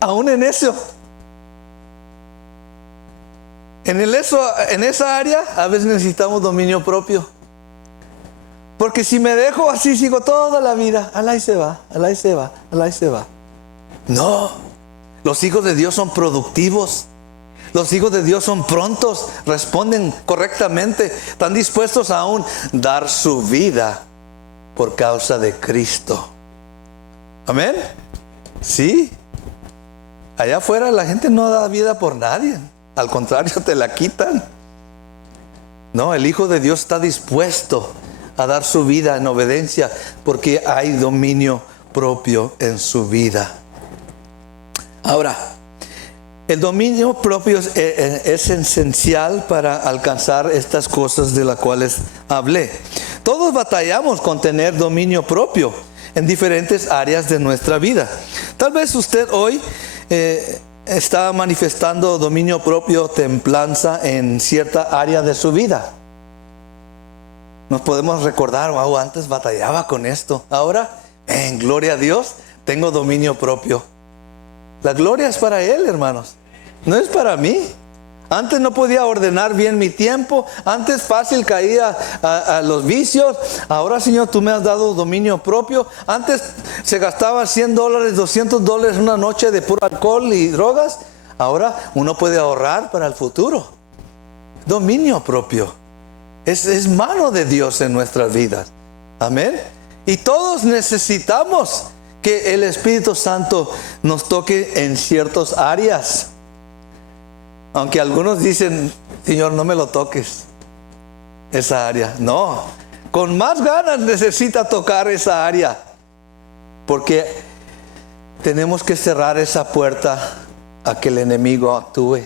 Aún en eso. En esa área a veces necesitamos dominio propio. Porque si me dejo así, sigo toda la vida. Alá y se va, alá y se va, alá y se va. No, los hijos de Dios son productivos. Los hijos de Dios son prontos, responden correctamente, están dispuestos a aún dar su vida por causa de Cristo. Amén. Sí. Allá afuera la gente no da vida por nadie. Al contrario, te la quitan. No, el Hijo de Dios está dispuesto a dar su vida en obediencia porque hay dominio propio en su vida. Ahora, el dominio propio es esencial para alcanzar estas cosas de las cuales hablé. Todos batallamos con tener dominio propio en diferentes áreas de nuestra vida. Tal vez usted hoy está manifestando dominio propio, templanza en cierta área de su vida. Nos podemos recordar, wow, antes batallaba con esto. Ahora, en gloria a Dios, tengo dominio propio. La gloria es para Él, hermanos. No es para mí. Antes no podía ordenar bien mi tiempo. Antes fácil caía a los vicios. Ahora, Señor, tú me has dado dominio propio. Antes se gastaba $100, $200 una noche de puro alcohol y drogas. Ahora uno puede ahorrar para el futuro. Dominio propio. Es mano de Dios en nuestras vidas. Amén. Y todos necesitamos que el Espíritu Santo nos toque en ciertas áreas. Aunque algunos dicen, Señor, no me lo toques, esa área. No, con más ganas necesita tocar esa área. Porque tenemos que cerrar esa puerta a que el enemigo actúe.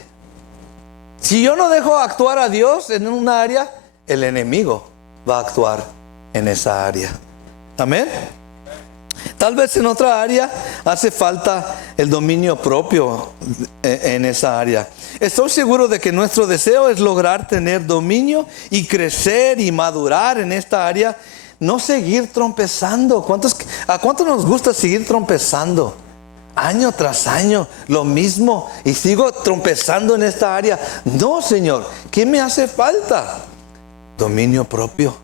Si yo no dejo actuar a Dios en una área, el enemigo va a actuar en esa área. Amén. Tal vez en otra área hace falta el dominio propio en esa área. Estoy seguro de que nuestro deseo es lograr tener dominio y crecer y madurar en esta área. No seguir trompezando. ¿A cuántos nos gusta seguir trompezando? Año tras año, lo mismo. Y sigo trompezando en esta área. No, Señor, ¿qué me hace falta? Dominio propio.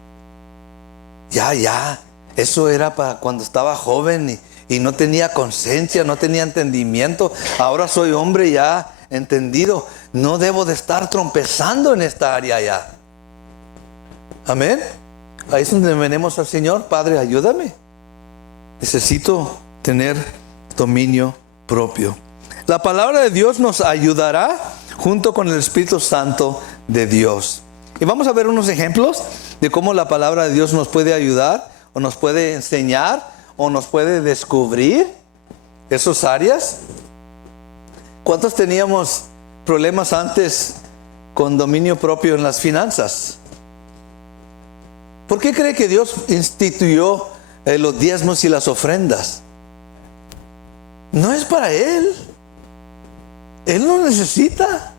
Ya. Eso era para cuando estaba joven y no tenía conciencia, no tenía entendimiento. Ahora soy hombre ya entendido. No debo de estar trompezando en esta área ya. Amén. Ahí es donde venimos al Señor. Padre, ayúdame. Necesito tener dominio propio. La palabra de Dios nos ayudará junto con el Espíritu Santo de Dios. Y vamos a ver unos ejemplos de cómo la palabra de Dios nos puede ayudar, o nos puede enseñar, o nos puede descubrir esas áreas. ¿Cuántos teníamos problemas antes con dominio propio en las finanzas? ¿Por qué cree que Dios instituyó los diezmos y las ofrendas? No es para Él. Él no necesita.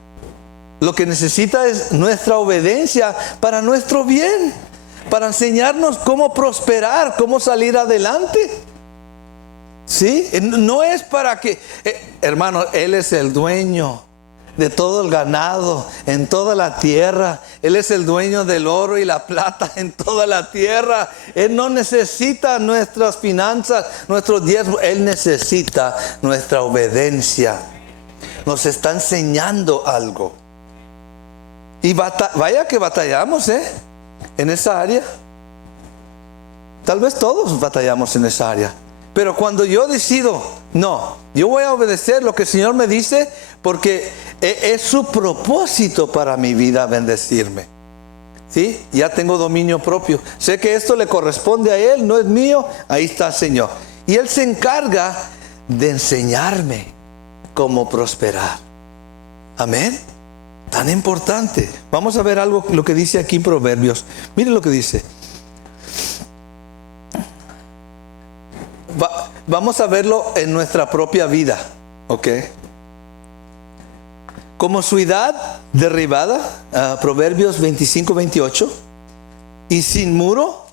Lo que necesita es nuestra obediencia para nuestro bien, para enseñarnos cómo prosperar, cómo salir adelante. ¿Sí? No es para que, hermano, Él es el dueño de todo el ganado en toda la tierra. Él es el dueño del oro y la plata en toda la tierra. Él no necesita nuestras finanzas, nuestros diezmos. Él necesita nuestra obediencia. Nos está enseñando algo. Y vaya que batallamos, en esa área. Tal vez todos batallamos en esa área. Pero cuando yo decido, no, yo voy a obedecer lo que el Señor me dice, porque es su propósito para mi vida bendecirme. ¿Sí? Ya tengo dominio propio. Sé que esto le corresponde a Él, no es mío. Ahí está el Señor. Y Él se encarga de enseñarme cómo prosperar. Amén. Tan importante. Vamos a ver algo, lo que dice aquí en Proverbios. Miren lo que dice. Vamos a verlo en nuestra propia vida. ¿Ok? Como ciudad derribada, Proverbios 25-28, y sin muro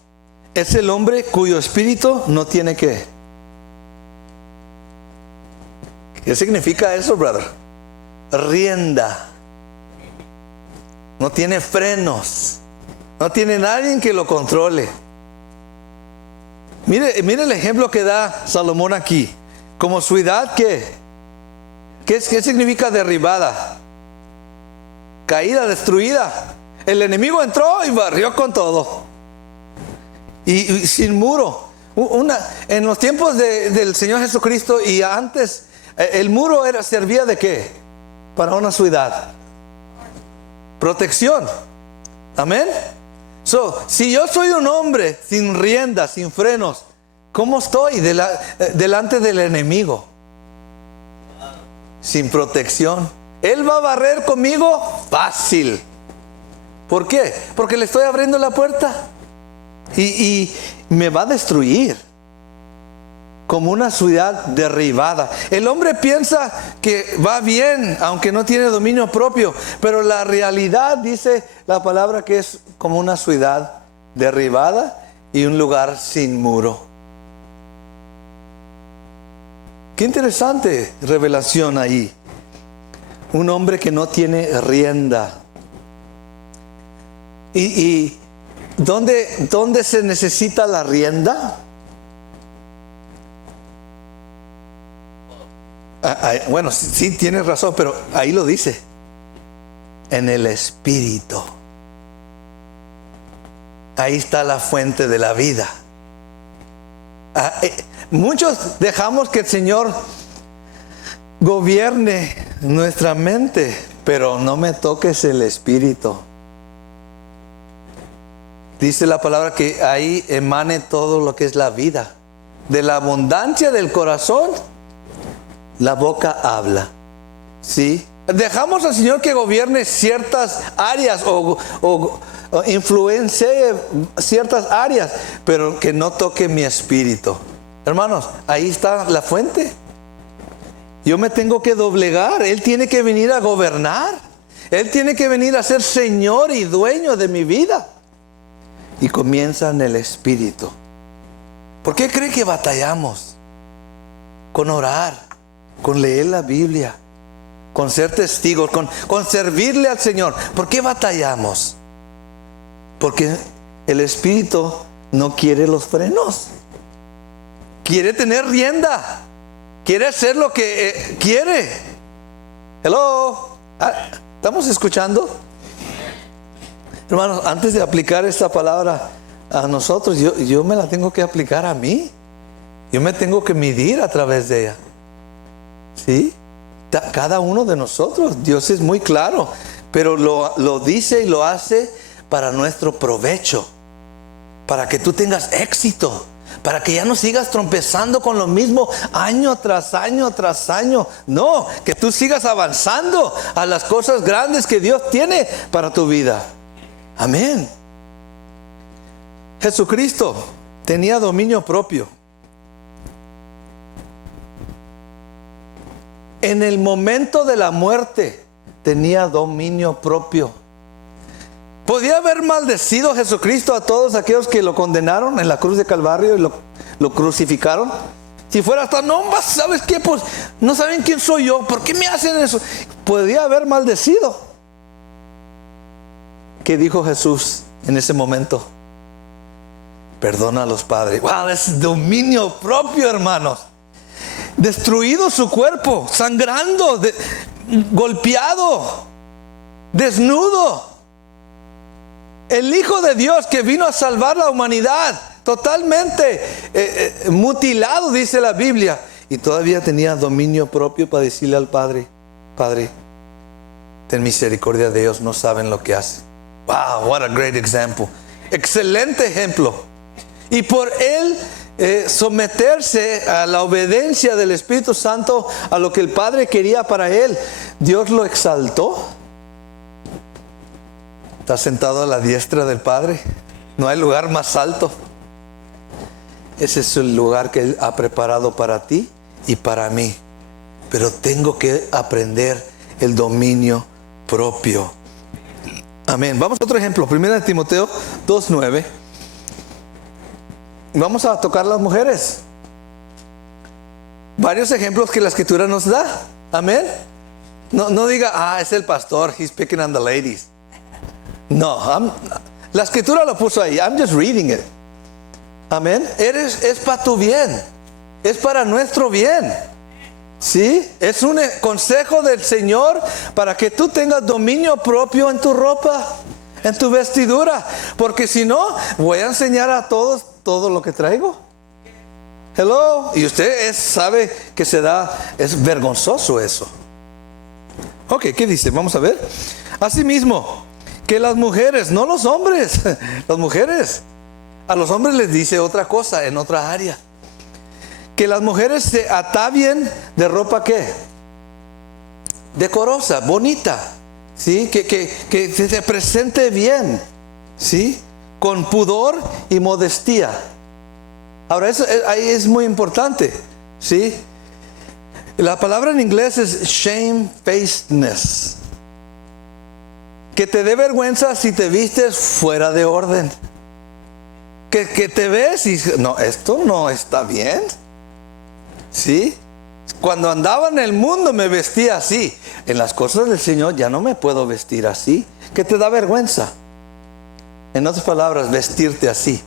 es el hombre cuyo espíritu no tiene ¿qué? ¿Qué significa eso, brother? Rienda. No tiene frenos. No tiene nadie que lo controle. Mire el ejemplo que da Salomón aquí. Como ciudad, ¿qué? ¿Qué significa derribada? Caída, destruida. El enemigo entró y barrió con todo. Y sin muro. En los tiempos del Señor Jesucristo y antes, el muro servía ¿de qué? Para una ciudad. Protección. Amén. Si yo soy un hombre sin riendas, sin frenos, ¿cómo estoy delante del enemigo? Sin protección. Él va a barrer conmigo fácil. ¿Por qué? Porque le estoy abriendo la puerta. Y me va a destruir. Como una ciudad derribada. El hombre piensa que va bien, aunque no tiene dominio propio. Pero la realidad dice la palabra que es como una ciudad derribada y un lugar sin muro. Qué interesante revelación ahí. Un hombre que no tiene rienda. ¿Y dónde se necesita la rienda? Bueno, sí tienes razón, pero ahí lo dice. En el espíritu. ahí está la fuente de la vida. Muchos dejamos que el Señor gobierne nuestra mente, pero no me toques el espíritu. Dice la palabra que ahí emane todo lo que es la vida. De la abundancia del corazón, la boca habla. ¿Sí? Dejamos al Señor que gobierne ciertas áreas o influencie ciertas áreas, pero que no toque mi espíritu. Hermanos, ahí está la fuente. Yo me tengo que doblegar. Él tiene que venir a gobernar. Él tiene que venir a ser Señor y dueño de mi vida. Y comienza en el espíritu. ¿Por qué cree que batallamos? Con orar, con leer la Biblia, con ser testigos, con servirle al Señor. ¿Por qué batallamos? Porque el espíritu no quiere los frenos. Quiere tener rienda. Quiere hacer lo que quiere. Hello. ¿Estamos escuchando? Hermanos, antes de aplicar esta palabra a nosotros, yo me la tengo que aplicar a mí. Yo me tengo que medir a través de ella. ¿Sí? Cada uno de nosotros. Dios es muy claro. Pero lo dice y lo hace para nuestro provecho. Para que tú tengas éxito. Para que ya no sigas trompezando con lo mismo año tras año tras año. No, que tú sigas avanzando a las cosas grandes que Dios tiene para tu vida. Amén. Jesucristo tenía dominio propio. En el momento de la muerte tenía dominio propio. ¿Podía haber maldecido Jesucristo a todos aquellos que lo condenaron en la cruz de Calvario y lo crucificaron? Si fuera hasta, no, ¿sabes qué? Pues no saben quién soy yo. ¿Por qué me hacen eso? Podía haber maldecido. ¿Qué dijo Jesús en ese momento? Perdona a los padres. Wow, es dominio propio, hermanos. Destruido su cuerpo, sangrando, golpeado, desnudo. El Hijo de Dios que vino a salvar la humanidad, totalmente mutilado, dice la Biblia. Y todavía tenía dominio propio para decirle al Padre: Padre, ten misericordia de ellos, no saben lo que hacen. Wow, what a great example. Excelente ejemplo. Y por él someterse a la obediencia del Espíritu Santo, a lo que el Padre quería para él, Dios lo exaltó. Está sentado a la diestra del Padre. No hay lugar más alto. Ese es el lugar que Él ha preparado para ti y para mí. Pero tengo que aprender el dominio propio. Amén. Vamos a otro ejemplo. 1 Timoteo 2:9. Vamos a tocar las mujeres. Varios ejemplos que la Escritura nos da. Amén. No diga, es el pastor, he's picking on the ladies. No, la Escritura lo puso ahí. I'm just reading it. Amén. Es para tu bien. Es para nuestro bien. ¿Sí? Es un consejo del Señor para que tú tengas dominio propio en tu ropa, en tu vestidura. Porque si no, voy a enseñar a todos todo lo que traigo. Hello. Y usted sabe que es vergonzoso eso. Ok, ¿qué dice? Vamos a ver. Asimismo, que las mujeres, no los hombres, las mujeres. A los hombres les dice otra cosa en otra área. Que las mujeres se atavien de ropa ¿qué? Decorosa, bonita, ¿sí? Que se presente bien, ¿sí? Con pudor y modestia. Ahora, eso ahí es muy importante, ¿sí? La palabra en inglés es shamefacedness. Que te dé vergüenza si te vistes fuera de orden. Que te ves y no, esto no está bien. ¿Sí? Cuando andaba en el mundo me vestía así. En las cosas del Señor ya no me puedo vestir así. Que te da vergüenza. En otras palabras, vestirte así.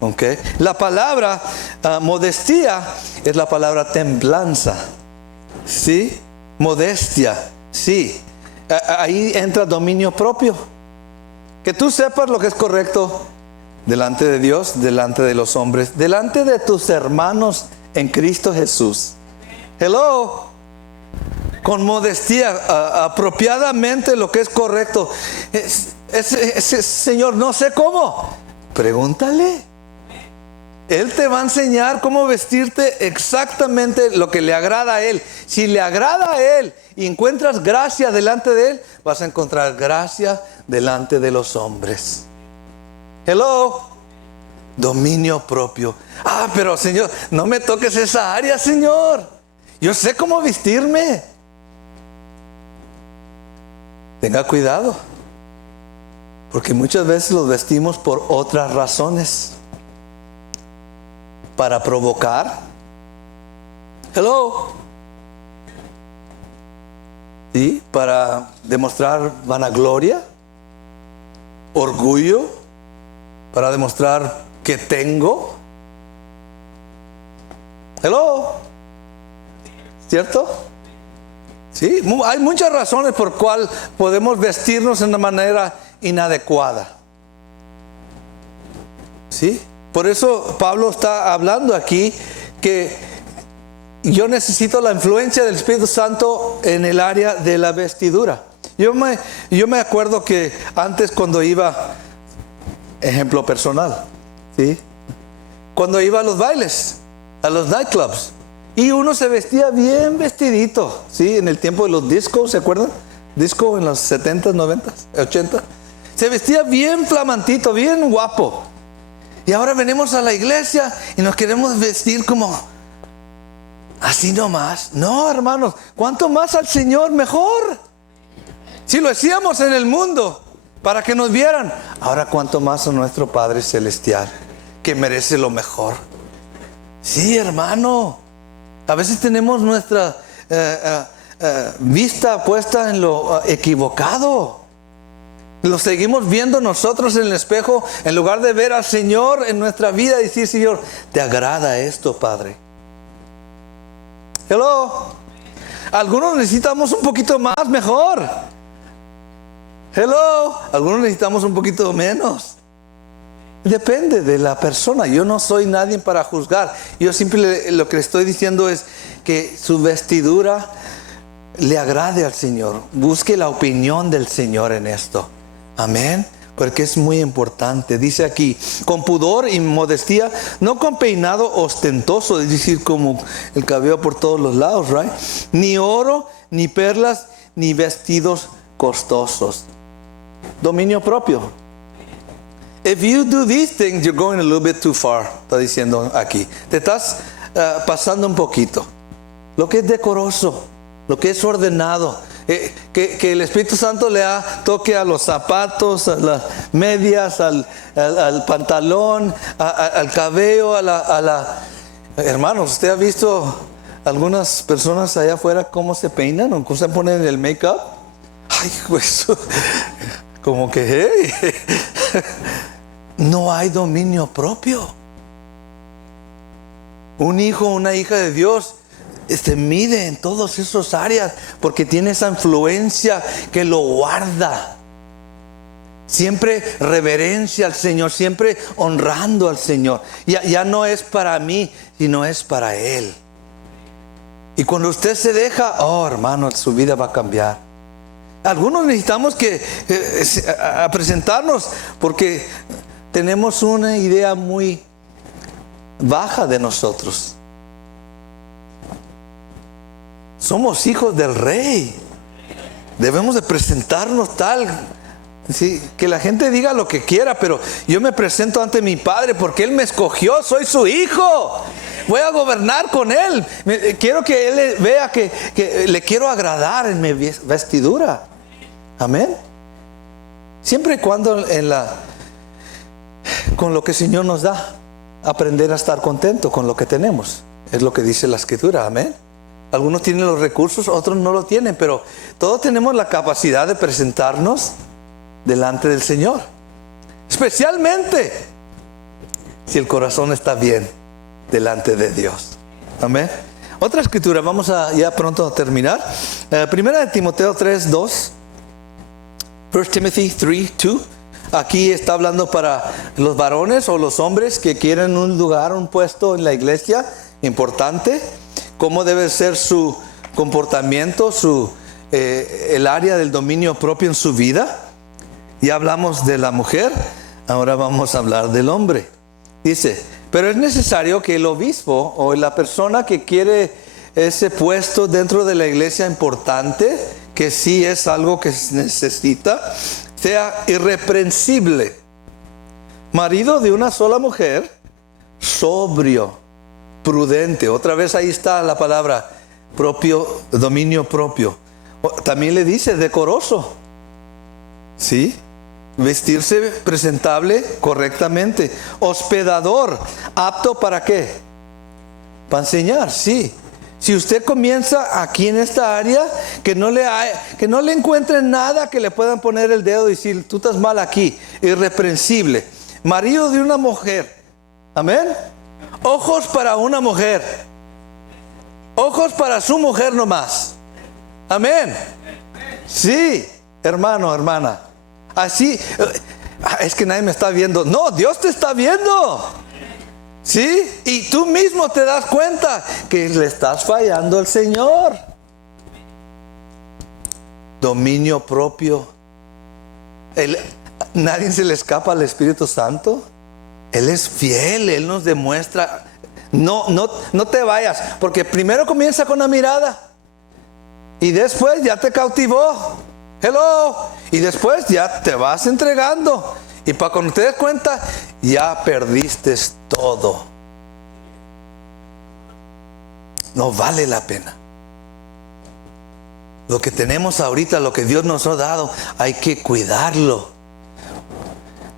¿Ok? La palabra modestia es la palabra templanza. ¿Sí? Modestia. Sí. Ahí entra dominio propio. Que tú sepas lo que es correcto delante de Dios, delante de los hombres, delante de tus hermanos en Cristo Jesús. Hello. Con modestia, apropiadamente lo que es correcto. Señor, no sé cómo. Pregúntale. Él te va a enseñar cómo vestirte exactamente lo que le agrada a Él. Si le agrada a Él y encuentras gracia delante de Él, vas a encontrar gracia delante de los hombres. Hello. Dominio propio. Pero Señor, no me toques esa área, Señor. Yo sé cómo vestirme. Tenga cuidado, porque muchas veces los vestimos por otras razones. Para provocar. Hello. ¿Sí? Para demostrar vanagloria, orgullo, para demostrar que tengo. Hello. ¿Cierto? Sí, hay muchas razones por cual podemos vestirnos de una manera inadecuada. ¿Sí? Por eso Pablo está hablando aquí que yo necesito la influencia del Espíritu Santo en el área de la vestidura. Yo me acuerdo que antes cuando iba, ejemplo personal, ¿sí? Cuando iba a los bailes, a los nightclubs, y uno se vestía bien vestidito, ¿sí? En el tiempo de los discos, ¿se acuerdan? Disco en los 70s, 90s, 80s. Se vestía bien flamantito, bien guapo. Y ahora venimos a la iglesia y nos queremos vestir como así nomás. No, hermanos, cuanto más al Señor, mejor. Si lo hacíamos en el mundo para que nos vieran, ahora cuanto más a nuestro Padre Celestial, que merece lo mejor. Sí, hermano. A veces tenemos nuestra vista puesta en lo equivocado. Lo seguimos viendo nosotros en el espejo en lugar de ver al Señor en nuestra vida y decir, Señor, ¿te agrada esto, Padre? Hello. Algunos necesitamos un poquito más, mejor. Hello. Algunos necesitamos un poquito menos. Depende de la persona. Yo no soy nadie para juzgar. Yo siempre lo que le estoy diciendo es que su vestidura le agrade al Señor. Busque la opinión del Señor en esto. Amén. Porque es muy importante. Dice aquí, con pudor y modestia, no con peinado ostentoso, es decir, como el cabello por todos los lados, right? Ni oro, ni perlas, ni vestidos costosos. Dominio propio. If you do these things, you're going a little bit too far. Está diciendo aquí. Te estás pasando un poquito. Lo que es decoroso, lo que es ordenado. Que el Espíritu Santo le toque a los zapatos, a las medias, al pantalón, al cabello, a la... Hermanos, ¿usted ha visto algunas personas allá afuera cómo se peinan o cómo se ponen el make-up? Ay, pues, como que, hey, no hay dominio propio. Un hijo, una hija de Dios mide en todas esas áreas porque tiene esa influencia que lo guarda. Siempre reverencia al Señor, siempre honrando al Señor. Ya no es para mí, sino es para Él. Y cuando usted se deja, oh hermano, su vida va a cambiar. Algunos necesitamos a presentarnos porque tenemos una idea muy baja de nosotros. Somos hijos del Rey. Debemos de presentarnos tal. Sí, que la gente diga lo que quiera, pero yo me presento ante mi Padre porque Él me escogió, soy su hijo. Voy a gobernar con Él. Quiero que Él vea que le quiero agradar en mi vestidura. Amén. Siempre y cuando con lo que el Señor nos da, aprender a estar contento con lo que tenemos. Es lo que dice la Escritura. Amén. Algunos tienen los recursos, otros no lo tienen, pero todos tenemos la capacidad de presentarnos delante del Señor. Especialmente si el corazón está bien delante de Dios. Amén. Otra escritura, vamos a ya pronto a terminar. Primera de Timoteo 3:2. 1 Timothy 3:2. aquí está hablando para los varones o los hombres que quieren un lugar, un puesto en la iglesia importante. Cómo debe ser su comportamiento, el área del dominio propio en su vida. Ya hablamos de la mujer, ahora vamos a hablar del hombre. Dice, pero es necesario que el obispo o la persona que quiere ese puesto dentro de la iglesia importante, que sí es algo que se necesita, sea irreprensible, marido de una sola mujer, sobrio, prudente. Otra vez ahí está la palabra propio, dominio propio. También le dice decoroso, ¿sí? Vestirse presentable correctamente. Hospedador, apto para qué? Para enseñar, sí. Si usted comienza aquí en esta área, que no le encuentren nada que le puedan poner el dedo y decir, tú estás mal aquí. Irreprensible. Marido de una mujer. Amén. Ojos para una mujer. Ojos para su mujer nomás. Amén. Sí, hermano, hermana. Así, es que nadie me está viendo. No, Dios te está viendo. ¿Sí? Y tú mismo te das cuenta que le estás fallando al Señor. Dominio propio. Nadie se le escapa al Espíritu Santo. Él es fiel, Él nos demuestra. No te vayas, porque primero comienza con la mirada y después ya te cautivó. Hello. Y después ya te vas entregando. Y para cuando te des cuenta, ya perdiste todo. No vale la pena. Lo que tenemos ahorita, lo que Dios nos ha dado, hay que cuidarlo.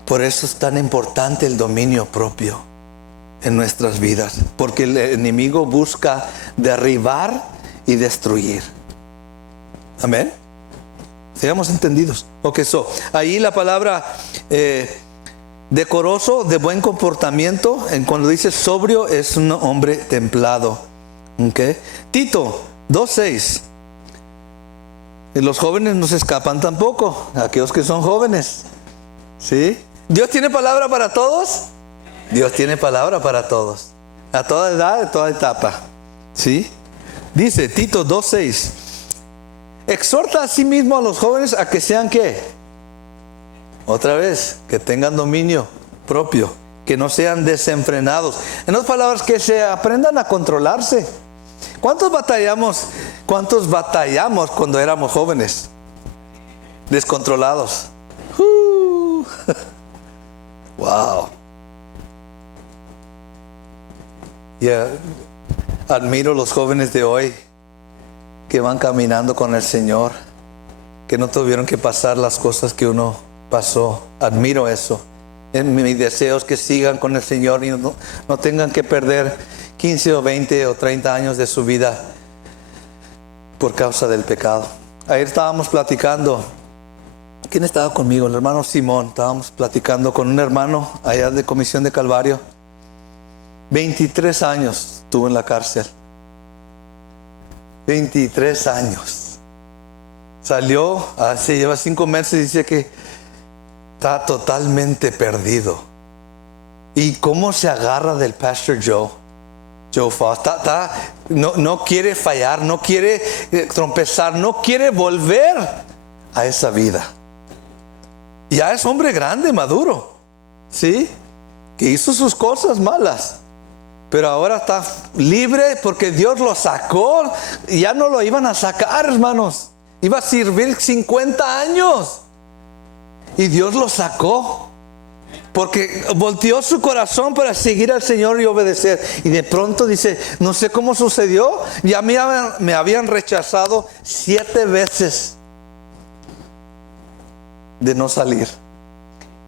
Por eso es tan importante el dominio propio en nuestras vidas. Porque el enemigo busca derribar y destruir. Amén. Seamos entendidos. Ok, ahí la palabra decoroso, de buen comportamiento, cuando dice sobrio, es un hombre templado. Okay. Tito 2:6. Los jóvenes no se escapan tampoco, aquellos que son jóvenes. ¿Sí? ¿Dios tiene palabra para todos? Dios tiene palabra para todos, a toda edad, a toda etapa. ¿Sí? Dice Tito 2:6. Exhorta a sí mismo a los jóvenes a que sean ¿qué? Otra vez, que tengan dominio propio, que no sean desenfrenados. En otras palabras, que se aprendan a controlarse. ¿Cuántos batallamos cuando éramos jóvenes? Descontrolados. Wow. Admiro los jóvenes de hoy que van caminando con el Señor, que no tuvieron que pasar las cosas que uno pasó. Admiro eso. Mi deseo es que sigan con el Señor y no tengan que perder 15 o 20 o 30 años de su vida por causa del pecado. Ayer estábamos platicando. ¿Quién estaba conmigo? El hermano Simón. Estábamos platicando con un hermano allá de Comisión de Calvario. 23 años estuvo en la cárcel. 23 años. Salió, se lleva 5 meses y dice que está totalmente perdido. ¿Y cómo se agarra del Pastor Joe Foss? No quiere fallar, no quiere trompezar, no quiere volver a esa vida. Ya es hombre grande, maduro, ¿sí? Que hizo sus cosas malas. Pero ahora está libre porque Dios lo sacó. Y ya no lo iban a sacar, hermanos. Iba a servir 50 años. Y Dios lo sacó. Porque volteó su corazón para seguir al Señor y obedecer. Y de pronto dice, no sé cómo sucedió. Ya me habían rechazado 7 veces de no salir.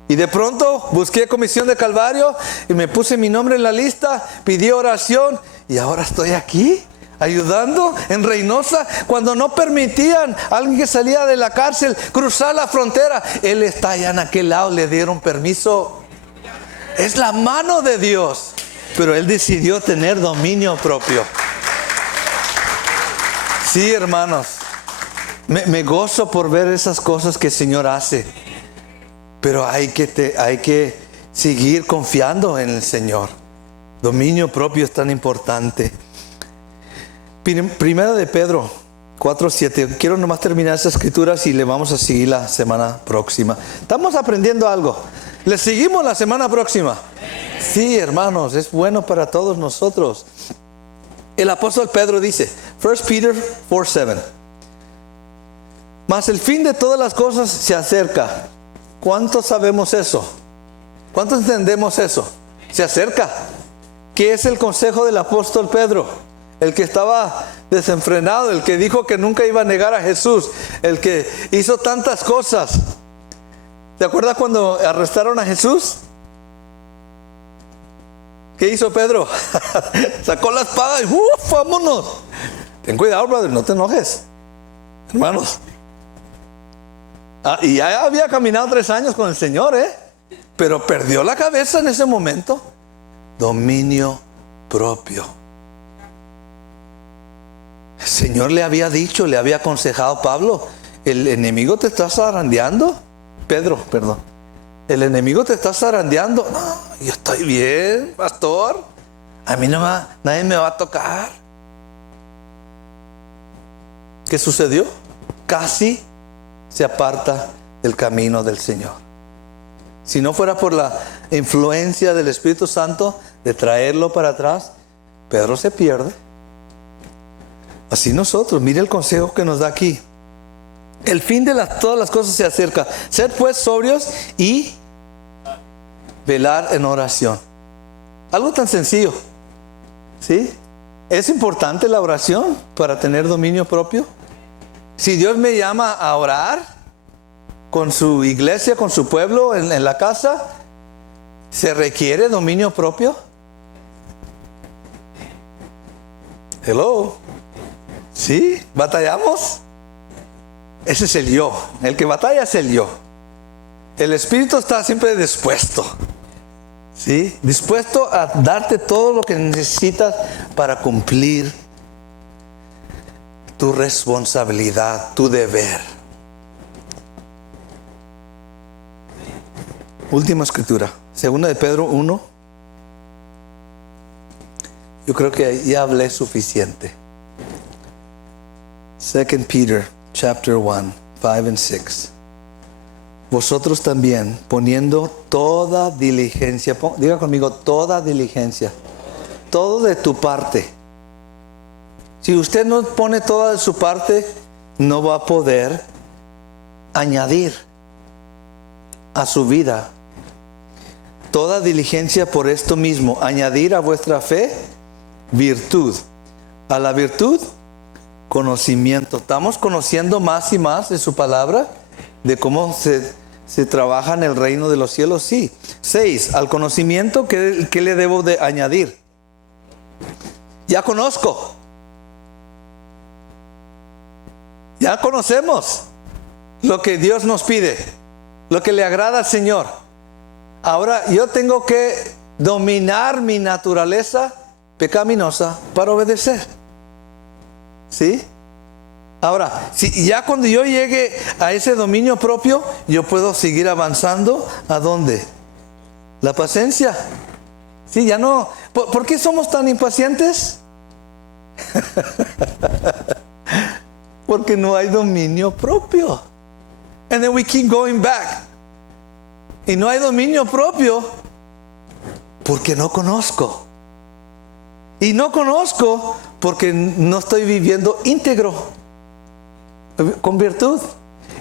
Y de pronto busqué Comisión de Calvario y me puse mi nombre en la lista, pedí oración y ahora estoy aquí ayudando en Reynosa cuando no permitían a alguien que salía de la cárcel cruzar la frontera. Él está allá en aquel lado, le dieron permiso. Es la mano de Dios, pero él decidió tener dominio propio. Sí, hermanos, me gozo por ver esas cosas que el Señor hace. Pero hay que seguir confiando en el Señor. Dominio propio es tan importante. Primera de Pedro 4:7. Quiero nomás terminar esas escrituras y le vamos a seguir la semana próxima. Estamos aprendiendo algo. ¿Le seguimos la semana próxima? Sí, hermanos, es bueno para todos nosotros. El apóstol Pedro dice, 1 Peter 4:7. Mas el fin de todas las cosas se acerca. ¿Cuántos sabemos eso? ¿Cuántos entendemos eso? Se acerca. ¿Qué es el consejo del apóstol Pedro? El que estaba desenfrenado, el que dijo que nunca iba a negar a Jesús, el que hizo tantas cosas. ¿Te acuerdas cuando arrestaron a Jesús? ¿Qué hizo Pedro? Sacó la espada y vámonos. Ten cuidado, brother, no te enojes, hermanos. Y ya había caminado 3 años con el Señor, pero perdió la cabeza en ese momento. Dominio propio. El Señor le había dicho, le había aconsejado a Pablo, el enemigo te está zarandeando. Pedro, perdón. El enemigo te está zarandeando. No, yo estoy bien, pastor. A mí nadie me va a tocar. ¿Qué sucedió? Casi se aparta del camino del Señor. Si no fuera por la influencia del Espíritu Santo de traerlo para atrás, Pedro se pierde. Así nosotros, mire el consejo que nos da aquí. El fin de todas las cosas se acerca. Sed pues sobrios y velar en oración. Algo tan sencillo, ¿sí? ¿Es importante la oración para tener dominio propio? Si Dios me llama a orar con su iglesia, con su pueblo en la casa, ¿se requiere dominio propio? Hello. ¿Sí? ¿Batallamos? Ese es el yo. El que batalla es el yo. El espíritu está siempre dispuesto. ¿Sí? Dispuesto a darte todo lo que necesitas para cumplir tu responsabilidad, tu deber. Última escritura, 2 de Pedro 1. Yo creo que ya hablé suficiente. 2 Peter chapter 1, 5 and 6. Vosotros también, poniendo toda diligencia, diga conmigo, toda diligencia, todo de tu parte. Si usted no pone toda de su parte, no va a poder añadir a su vida. Toda diligencia por esto mismo, añadir a vuestra fe virtud. A la virtud, conocimiento. Estamos conociendo más y más de su palabra, de cómo se trabaja en el reino de los cielos. Sí. 6. Al conocimiento, ¿qué le debo de añadir? Ya conozco. Ya conocemos lo que Dios nos pide, lo que le agrada al Señor. Ahora yo tengo que dominar mi naturaleza pecaminosa para obedecer. ¿Sí? Ahora, ya cuando yo llegue a ese dominio propio, yo puedo seguir avanzando. ¿A dónde? La paciencia. Sí, ya no. ¿Por qué somos tan impacientes? Porque no hay dominio propio. And then we keep going back. Y no hay dominio propio porque no conozco. Y no conozco porque no estoy viviendo íntegro, con virtud.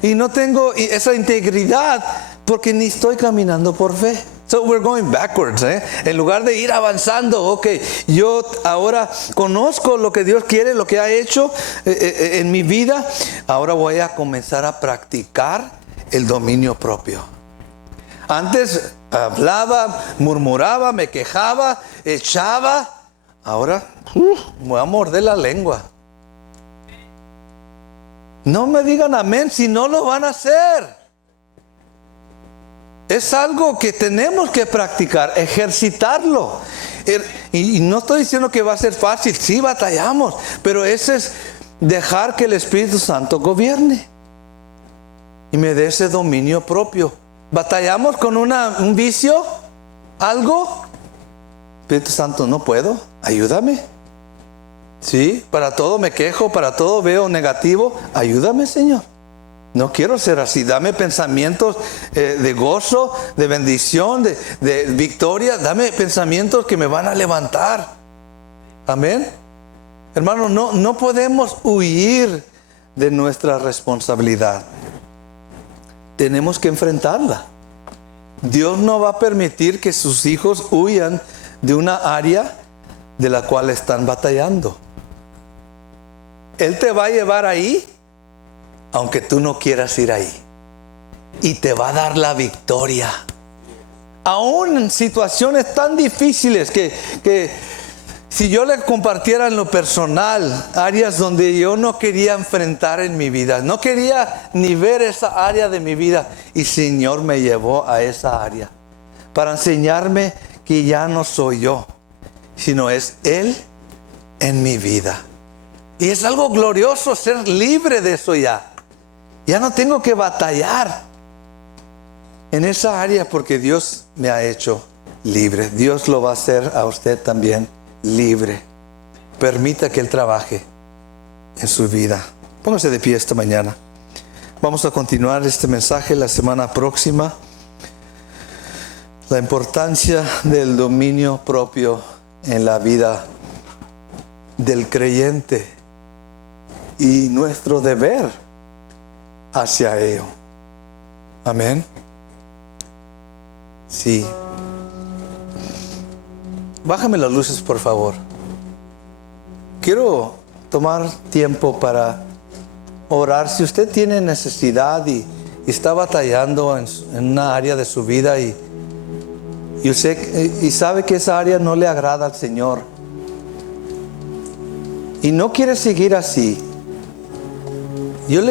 Y no tengo esa integridad porque ni estoy caminando por fe. So we're going backwards, En lugar de ir avanzando, yo ahora conozco lo que Dios quiere, lo que ha hecho en mi vida. Ahora voy a comenzar a practicar el dominio propio. Antes hablaba, murmuraba, me quejaba, echaba. Ahora me voy a morder la lengua. No me digan amén si no lo van a hacer. Es algo que tenemos que practicar, ejercitarlo. Y no estoy diciendo que va a ser fácil, sí batallamos, pero ese es dejar que el Espíritu Santo gobierne y me dé ese dominio propio. ¿Batallamos con un vicio? ¿Algo? Espíritu Santo, no puedo, ayúdame. Sí, para todo me quejo, para todo veo negativo. Ayúdame, Señor. No quiero ser así. Dame pensamientos de gozo, de bendición, de victoria. Dame pensamientos que me van a levantar. Amén. Hermano, no podemos huir de nuestra responsabilidad. Tenemos que enfrentarla. Dios no va a permitir que sus hijos huyan de una área de la cual están batallando. Él te va a llevar ahí, aunque tú no quieras ir ahí. Y te va a dar la victoria. Aún en situaciones tan difíciles que si yo le compartiera en lo personal áreas donde yo no quería enfrentar en mi vida, no quería ni ver esa área de mi vida, y el Señor me llevó a esa área para enseñarme que ya no soy yo, sino es Él en mi vida. Y es algo glorioso ser libre de eso ya. Ya no tengo que batallar en esa área porque Dios me ha hecho libre. Dios lo va a hacer a usted también libre. Permita que Él trabaje en su vida. Póngase de pie esta mañana. Vamos a continuar este mensaje la semana próxima. La importancia del dominio propio en la vida del creyente y nuestro deber hacia ello. Amén. Sí. Bájame las luces, por favor. Quiero tomar tiempo para orar. Si usted tiene necesidad y está batallando en una área de su vida y sabe que esa área no le agrada al Señor y no quiere seguir así, yo le